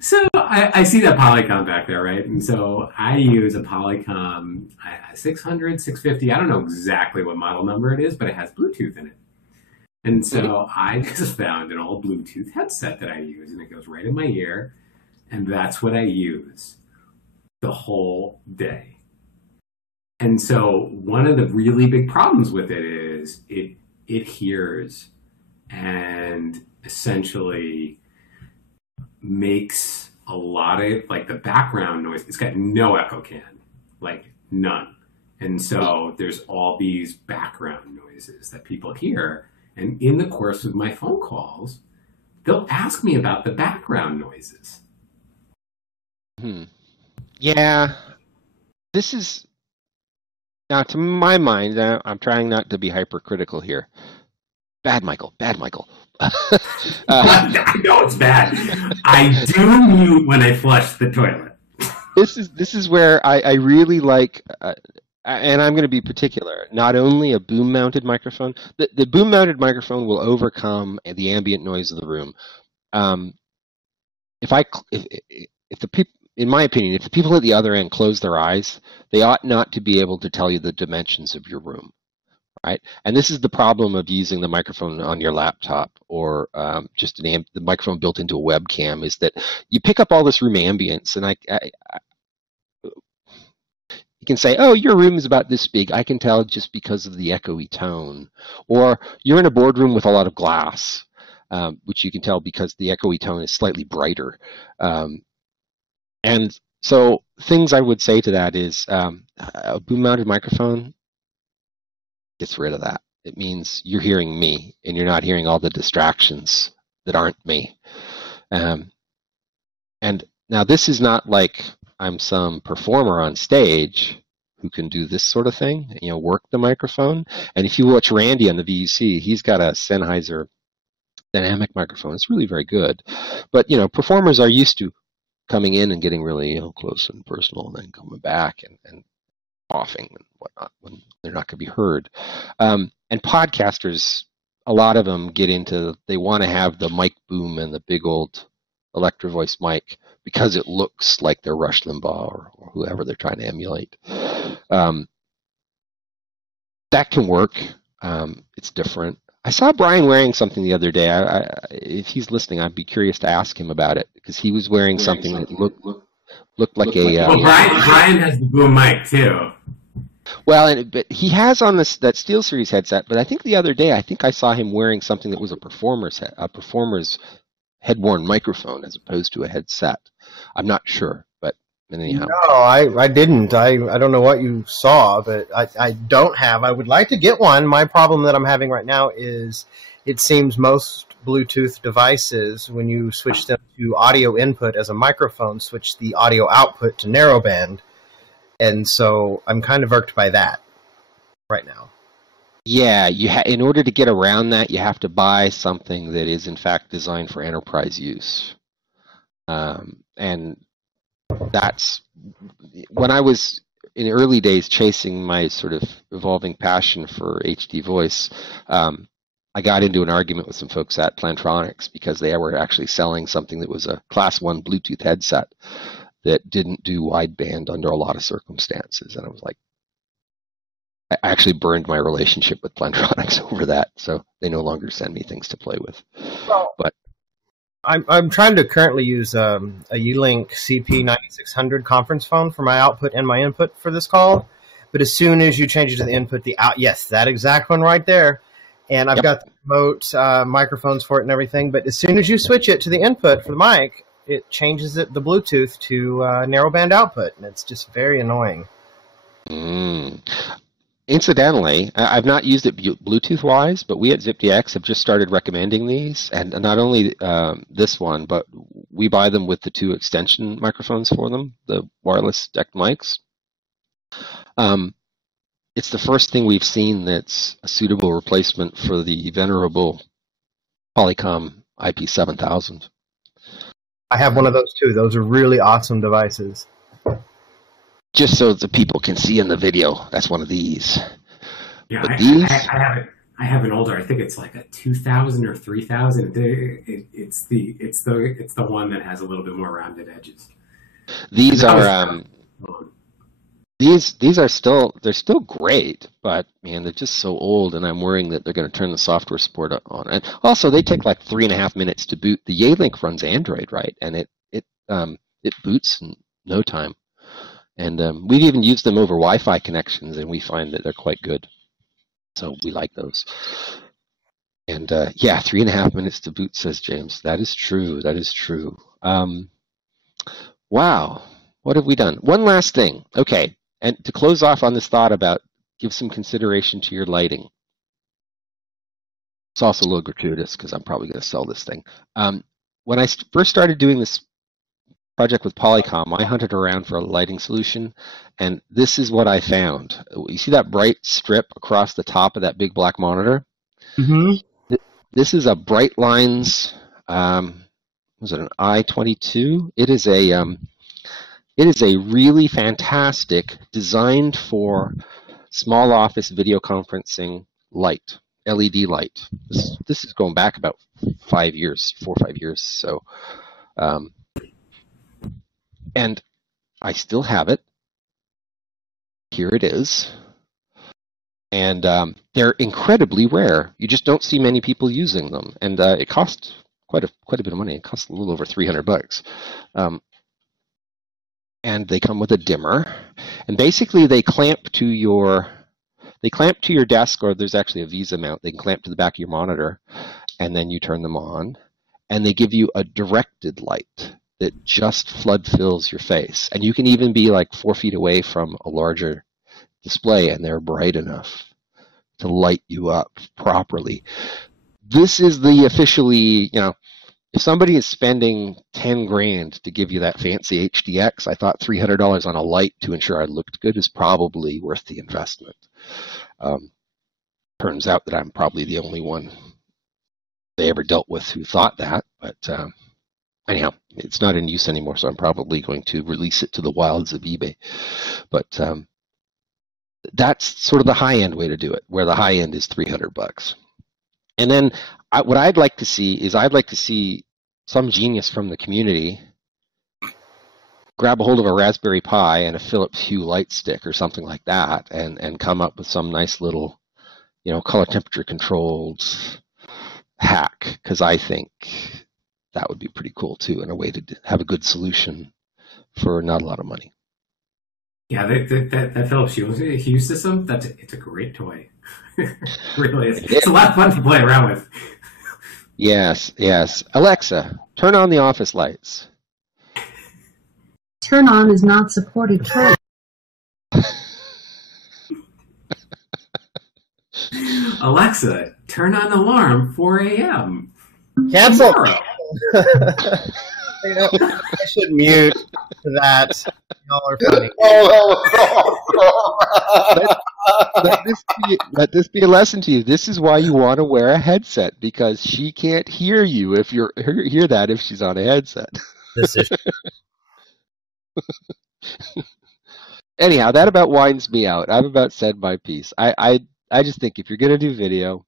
So I see that Polycom back there, right? And so I use a Polycom 600, 650. I don't know exactly what model number it is, but it has Bluetooth in it. And so I just found an old Bluetooth headset that I use, and it goes right in my ear, and that's what I use the whole day. And so one of the really big problems with it is it hears and essentially makes a lot of, like, the background noise. It's got no echo can, like none. And so there's all these background noises that people hear. And in the course of my phone calls, they'll ask me about the background noises. Yeah. This is, now to my mind, I'm trying not to be hypercritical here. Bad, Michael. Bad, Michael. I know it's bad. I do mute when I flush the toilet. This is where I really like, and I'm going to be particular, not only a boom-mounted microphone. The boom-mounted microphone will overcome the ambient noise of the room. If the people, in my opinion, if the people at the other end close their eyes, they ought not to be able to tell you the dimensions of your room. Right? And this is the problem of using the microphone on your laptop or just the microphone built into a webcam, is that you pick up all this room ambience, and you can say, oh, your room is about this big. I can tell just because of the echoey tone. Or you're in a boardroom with a lot of glass, which you can tell because the echoey tone is slightly brighter. And so things I would say to that is a boom-mounted microphone gets rid of that. It means you're hearing me, and you're not hearing all the distractions that aren't me. And now this is not like I'm some performer on stage who can do this sort of thing, work the microphone. And if you watch Randy on the VUC, he's got a Sennheiser dynamic microphone. It's really very good. But, performers are used to coming in and getting really close and personal, and then coming back and coughing and whatnot when they're not going to be heard. And podcasters, a lot of them get into, they want to have the mic boom and the big old Electro Voice mic because it looks like they're Rush Limbaugh or whoever they're trying to emulate. That can work. It's different. I saw Brian wearing something the other day. If he's listening, I'd be curious to ask him about it, because he was wearing something that looked like a... well, Brian has the boom mic, too. Well, but he has on that SteelSeries headset, but I think the other day, I saw him wearing something that was a performer's head-worn microphone as opposed to a headset. I'm not sure, but anyhow. No, I didn't. I don't know what you saw, but I don't have. I would like to get one. My problem that I'm having right now is it seems most Bluetooth devices, when you switch them to audio input as a microphone, switch the audio output to narrowband. And so I'm kind of irked by that right now. Yeah, in order to get around that, you have to buy something that is in fact designed for enterprise use. And that's when I was in the early days chasing my sort of evolving passion for HD voice. I got into an argument with some folks at Plantronics because they were actually selling something that was a Class 1 Bluetooth headset that didn't do wideband under a lot of circumstances. And I was like, I actually burned my relationship with Plantronics over that, so they no longer send me things to play with. Well, but I'm trying to currently use a Ulink CP9600 conference phone for my output and my input for this call. But as soon as you change it to the input, yes, that exact one right there. And I've got the remote microphones for it and everything. But as soon as you switch it to the input for the mic, it changes the Bluetooth to narrowband output, and it's just very annoying. Incidentally, I've not used it Bluetooth-wise, but we at ZipDX have just started recommending these, and not only this one, but we buy them with the 2 extension microphones for them, the wireless decked mics. It's the first thing we've seen that's a suitable replacement for the venerable Polycom IP7000. I have one of those too. Those are really awesome devices. Just so the people can see in the video, that's one of these. Yeah, But I have an older. I think it's like a 2000 or 3000. It's the one that has a little bit more rounded edges. These are these are still great, but man, they're just so old, and I'm worrying that they're going to turn the software support on. And also, they take like 3.5 minutes to boot. The Yealink runs Android, right? And it boots in no time. And we've even used them over Wi-Fi connections, and we find that they're quite good. So we like those. And yeah, 3.5 minutes to boot, says James. That is true. That is true. Wow. What have we done? One last thing. Okay. And to close off on this thought about give some consideration to your lighting. It's also a little gratuitous because I'm probably going to sell this thing. When I first started doing this project with Polycom, I hunted around for a lighting solution, and this is what I found. You see that bright strip across the top of that big black monitor? Mm-hmm. This is a Bright Lines, was it an I-22? It is a really fantastic, designed for small office video conferencing light, LED light. This is going back about 4 or 5 years. So, and I still have it. Here it is. And they're incredibly rare. You just don't see many people using them. And it costs quite a bit of money. It costs a little over $300. And they come with a dimmer. And basically they clamp to your desk, or there's actually a Visa mount. They can clamp to the back of your monitor, and then you turn them on. And they give you a directed light that just flood fills your face. And you can even be like 4 feet away from a larger display, and they're bright enough to light you up properly. This is the officially, if somebody is spending 10 grand to give you that fancy HDX, I thought $300 on a light to ensure I looked good is probably worth the investment. Turns out that I'm probably the only one they ever dealt with who thought that, but anyhow, it's not in use anymore, so I'm probably going to release it to the wilds of eBay. But that's sort of the high-end way to do it, where the high end is $300. And then what I'd like to see is some genius from the community grab a hold of a Raspberry Pi and a Philips Hue light stick or something like that, and come up with some nice little, color temperature controlled hack, because I think that would be pretty cool too, and a way to have a good solution for not a lot of money. Yeah, that Philips Hue system, it's a great toy. Really is. It's a lot of fun to play around with. Yes. Alexa, turn on the office lights. Turn on is not supported currently. Alexa, turn on alarm 4 a.m. Cancel. Tomorrow. I should mute that. Y'all are funny. Let this be a lesson to you. This is why you want to wear a headset, because she can't hear you if you hear that if she's on a headset. This is Anyhow, that about winds me out. I've about said my piece. I just think if you're going to do video,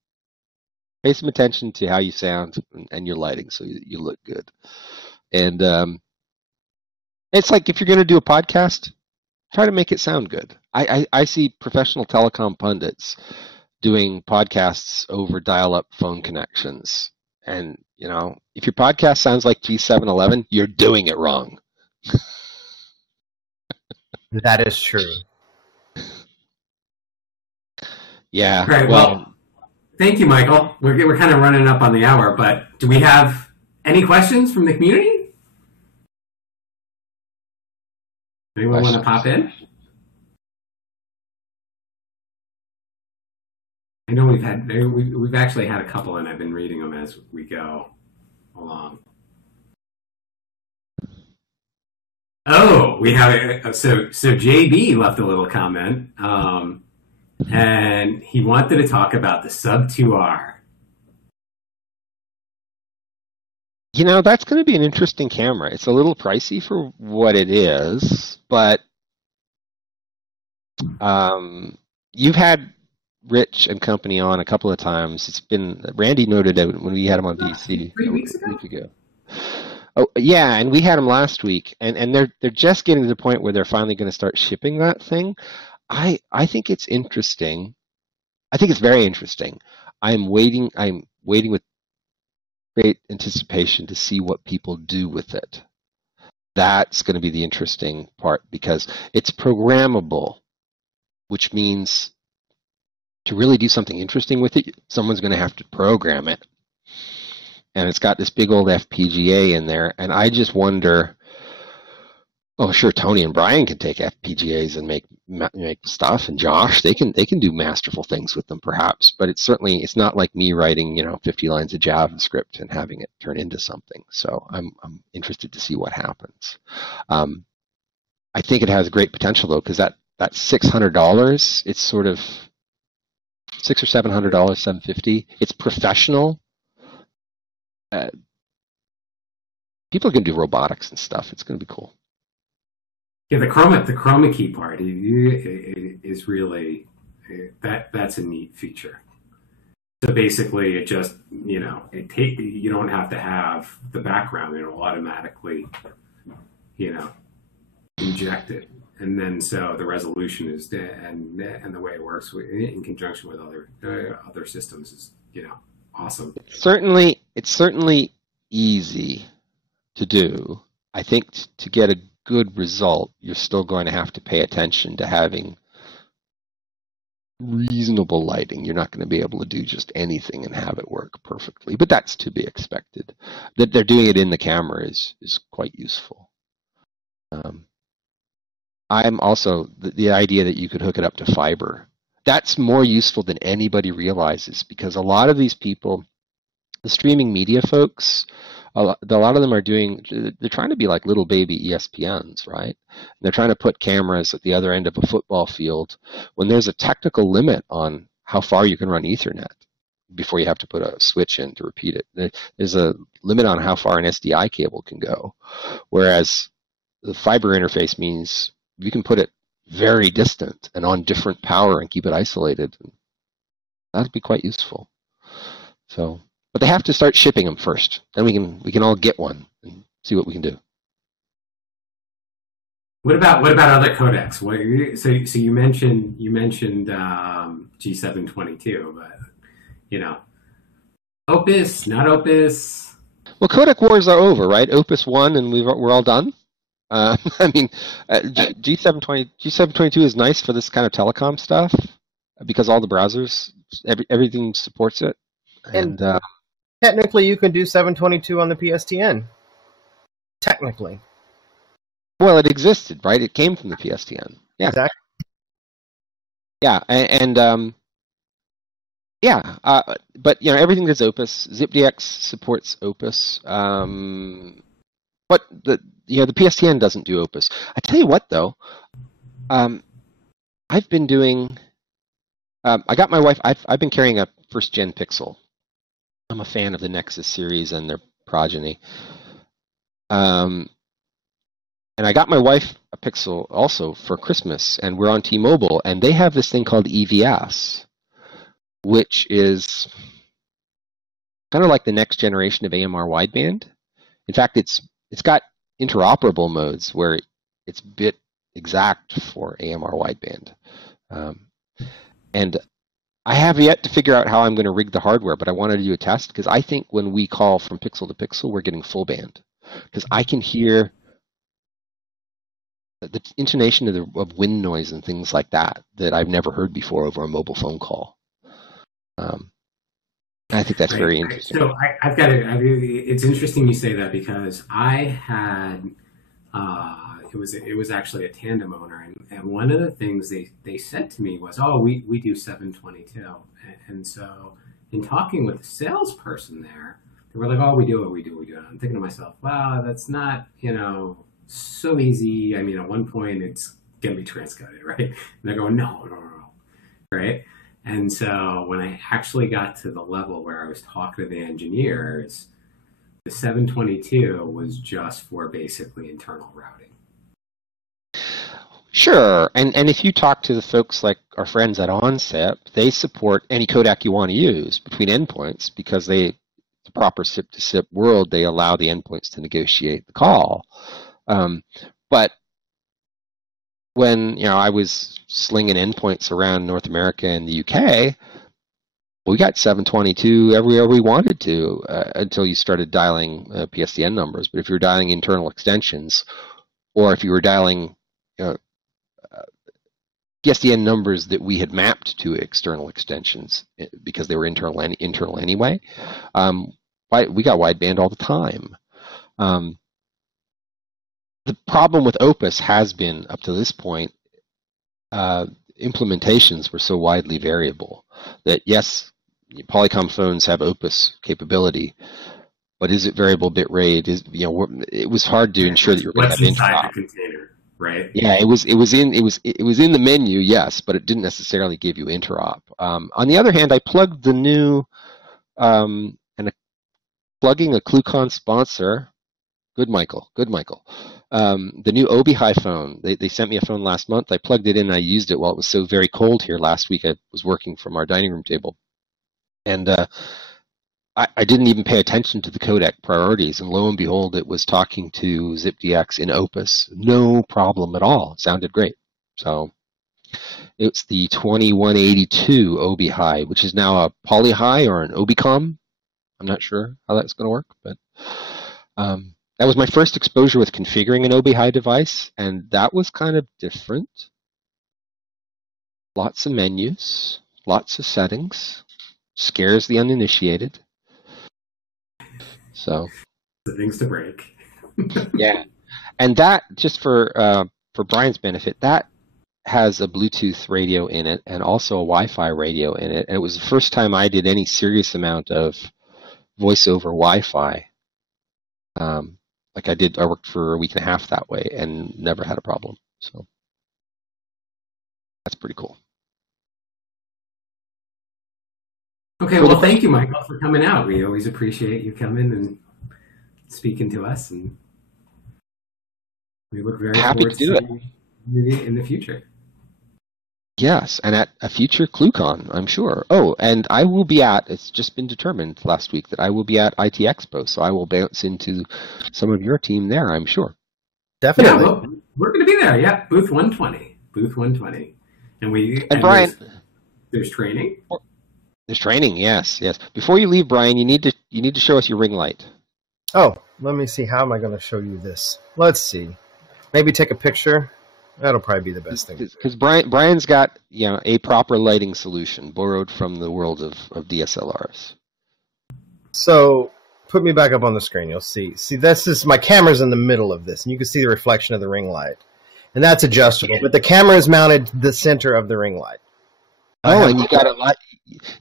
pay some attention to how you sound and your lighting so you look good. And it's like if you're going to do a podcast, try to make it sound good. I see professional telecom pundits doing podcasts over dial-up phone connections. And, if your podcast sounds like G711, you're doing it wrong. That is true. All Yeah. right, well, thank you, Michael. We're kind of running up on the hour, but do we have any questions from the community? Anyone want to pop in? I know we've actually had a couple, and I've been reading them as we go along. Oh, we have so JB left a little comment, and he wanted to talk about the Sub 2R. You know, that's going to be an interesting camera. It's a little pricey for what it is, but you've had Rich and company on a couple of times. It's been Randy noted it when we had him on DC 3 weeks a week ago. Oh yeah, and we had him last week, and they're just getting to the point where they're finally going to start shipping that thing. I think it's interesting. I think it's very interesting. I'm waiting with great anticipation to see what people do with it. That's going to be the interesting part because it's programmable, which means to really do something interesting with it, someone's going to have to program it. And it's got this big old FPGA in there, and I just wonder. Oh, sure, Tony and Brian can take FPGAs and make stuff, and Josh, they can do masterful things with them, perhaps. But it's not like me writing 50 lines of JavaScript and having it turn into something. So I'm interested to see what happens. I think it has great potential though, because that $600, it's sort of $600 or $700, $750. It's professional. People can do robotics and stuff. It's going to be cool. Yeah, the chroma key part is really that's a neat feature. So basically, it just you don't have to have the background; it'll automatically inject it, and then so the resolution is and the way it works in conjunction with other systems is awesome. It's certainly easy to do. I think to get a good result, you're still going to have to pay attention to having reasonable lighting. You're not going to be able to do just anything and have it work perfectly, but that's to be expected. That they're doing it in the camera is quite useful. I'm also the idea that you could hook it up to fiber. That's more useful than anybody realizes, because a lot of these people, the streaming media folks, a lot of them they're trying to be like little baby ESPNs, right? They're trying to put cameras at the other end of a football field when there's a technical limit on how far you can run Ethernet before you have to put a switch in to repeat it. There's a limit on how far an SDI cable can go, whereas the fiber interface means you can put it very distant and on different power and keep it isolated. That'd be quite useful. So. But they have to start shipping them first. Then we can all get one and see what we can do. What about other codecs? So you mentioned G722, but Opus, not Opus. Well, codec wars are over, right? Opus won, and we're all done. I mean, G722 is nice for this kind of telecom stuff because all the browsers, everything supports it, and technically, you can do 722 on the PSTN. Technically. Well, it existed, right? It came from the PSTN. Yeah. Exactly. Yeah, but everything that's Opus, ZipDX supports Opus. But the PSTN doesn't do Opus. I tell you what, though, I've been doing. I got my wife. I've been carrying a first gen Pixel. I'm a fan of the Nexus series and their progeny. And I got my wife a Pixel also for Christmas, and we're on T-Mobile, and they have this thing called EVS, which is kind of like the next generation of AMR wideband. In fact, it's got interoperable modes where it's bit exact for AMR wideband. And I have yet to figure out how I'm going to rig the hardware, but I wanted to do a test because I think when we call from pixel to pixel, we're getting full band because I can hear the intonation of wind noise and things like that I've never heard before over a mobile phone call. I think that's very interesting. So I've got it. It's interesting you say that because I had it was actually a tandem owner, and one of the things they said to me was, "Oh, we do 722," and so in talking with the salesperson there, they were like, "Oh, we do it." And I'm thinking to myself, "Wow, that's not so easy. I mean, at one point it's gonna be transcoded, right?" And they're going, "No, right?" And so when I actually got to the level where I was talking to the engineers, The 722 was just for basically internal routing. Sure, and if you talk to the folks like our friends at OnSIP, they support any codec you want to use between endpoints because the proper SIP to SIP world, they allow the endpoints to negotiate the call. But when I was slinging endpoints around North America and the UK, we got 722 everywhere we wanted to until you started dialing PSTN numbers. But if you were dialing internal extensions, or if you were dialing PSTN numbers that we had mapped to external extensions because they were internal anyway, we got wideband all the time. The problem with Opus has been, up to this point, implementations were so widely variable that yes, Polycom phones have Opus capability, but is it variable bit rate? It was hard to ensure that you were going to have interop. The container, right? Yeah, it was in the menu, yes, but it didn't necessarily give you interop. On the other hand, I plugged the new plugging a ClueCon sponsor. Good, Michael. The new Obi-Hi phone. They sent me a phone last month. I plugged it in and I used it while it was so very cold here last week. I was working from our dining room table. And I didn't even pay attention to the codec priorities. And lo and behold, it was talking to ZipDX in Opus. No problem at all. It sounded great. So it's the 2182 Obi-Hi, which is now a Poly-Hi or an Obicom. I'm not sure how that's going to work, but that was my first exposure with configuring an Obi-Hi device, and that was kind of different. Lots of menus, lots of settings, scares the uninitiated. So the things to break. Yeah, and that, just for Brian's benefit, that has a Bluetooth radio in it and also a Wi-Fi radio in it, and it was the first time I did any serious amount of voice over Wi-Fi. I worked for a week and a half that way and never had a problem. So that's pretty cool. Okay, well, thank you, Michael, for coming out. We always appreciate you coming and speaking to us, and we look very happy to do it in the future. Yes, and at a future ClueCon, I'm sure. Oh, and I will be it's just been determined last week that I will be at IT Expo, so I will bounce into some of your team there, I'm sure. Definitely. Yeah, well, we're going to be there, yeah. Booth 120. And Brian, there's training? There's training, yes. Before you leave, Brian, you need to show us your ring light. Oh, let me see. How am I going to show you this? Let's see. Maybe take a picture. That'll probably be the best thing. Because Brian's got a proper lighting solution borrowed from the world of DSLRs. So put me back up on the screen. You'll see. See, this is my camera's in the middle of this, and you can see the reflection of the ring light, and that's adjustable. Yeah. But the camera is mounted to the center of the ring light. Oh, and you got a lot.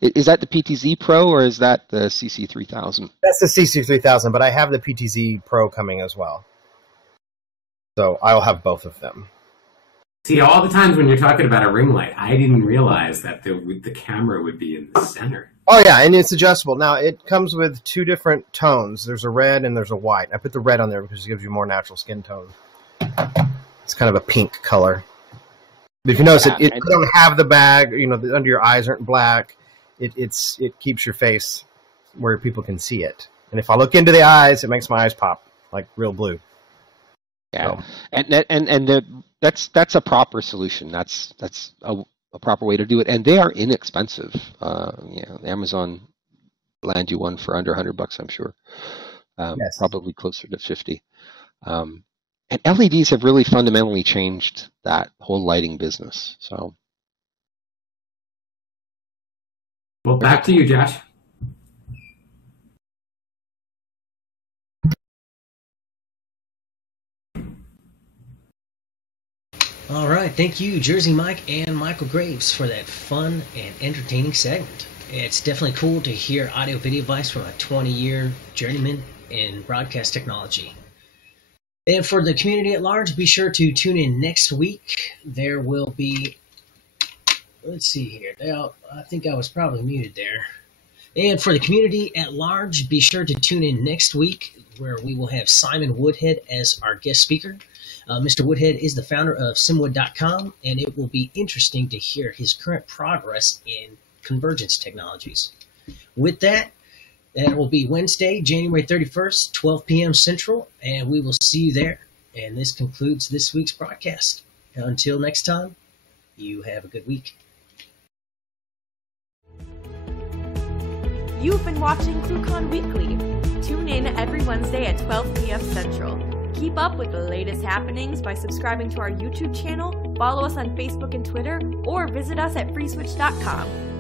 Is that the PTZ Pro or is that the CC3000? That's the CC3000, but I have the PTZ Pro coming as well. So I'll have both of them. See, all the times when you're talking about a ring light, I didn't realize that the camera would be in the center. Oh, yeah, and it's adjustable. Now, it comes with two different tones. There's a red and there's a white. I put the red on there because it gives you more natural skin tone. It's kind of a pink color. But if you notice, it don't have the bag, under your eyes aren't black. It keeps your face where people can see it. And if I look into the eyes, it makes my eyes pop like real blue. Yeah, so. and that's a proper solution. That's a proper way to do it, and they are inexpensive. Amazon land you one for under $100, I'm sure. Yes. Probably closer to 50. And LEDs have really fundamentally changed that whole lighting business. So, well, back to you, Josh. All right, thank you, Jersey Mike and Michael Graves, for that fun and entertaining segment. It's definitely cool to hear audio-video advice from a 20-year journeyman in broadcast technology. And for the community at large, be sure to tune in next week. There will be, let's see here. I think I was probably muted there. And for the community at large, be sure to tune in next week where we will have Simon Woodhead as our guest speaker. Mr. Woodhead is the founder of simwood.com, and it will be interesting to hear his current progress in convergence technologies. With that, that will be Wednesday, January 31st, 12 p.m. Central, and we will see you there. And this concludes this week's broadcast. Until next time, you have a good week. You've been watching ClueCon Weekly. Tune in every Wednesday at 12 p.m. Central. Keep up with the latest happenings by subscribing to our YouTube channel, follow us on Facebook and Twitter, or visit us at freeswitch.com.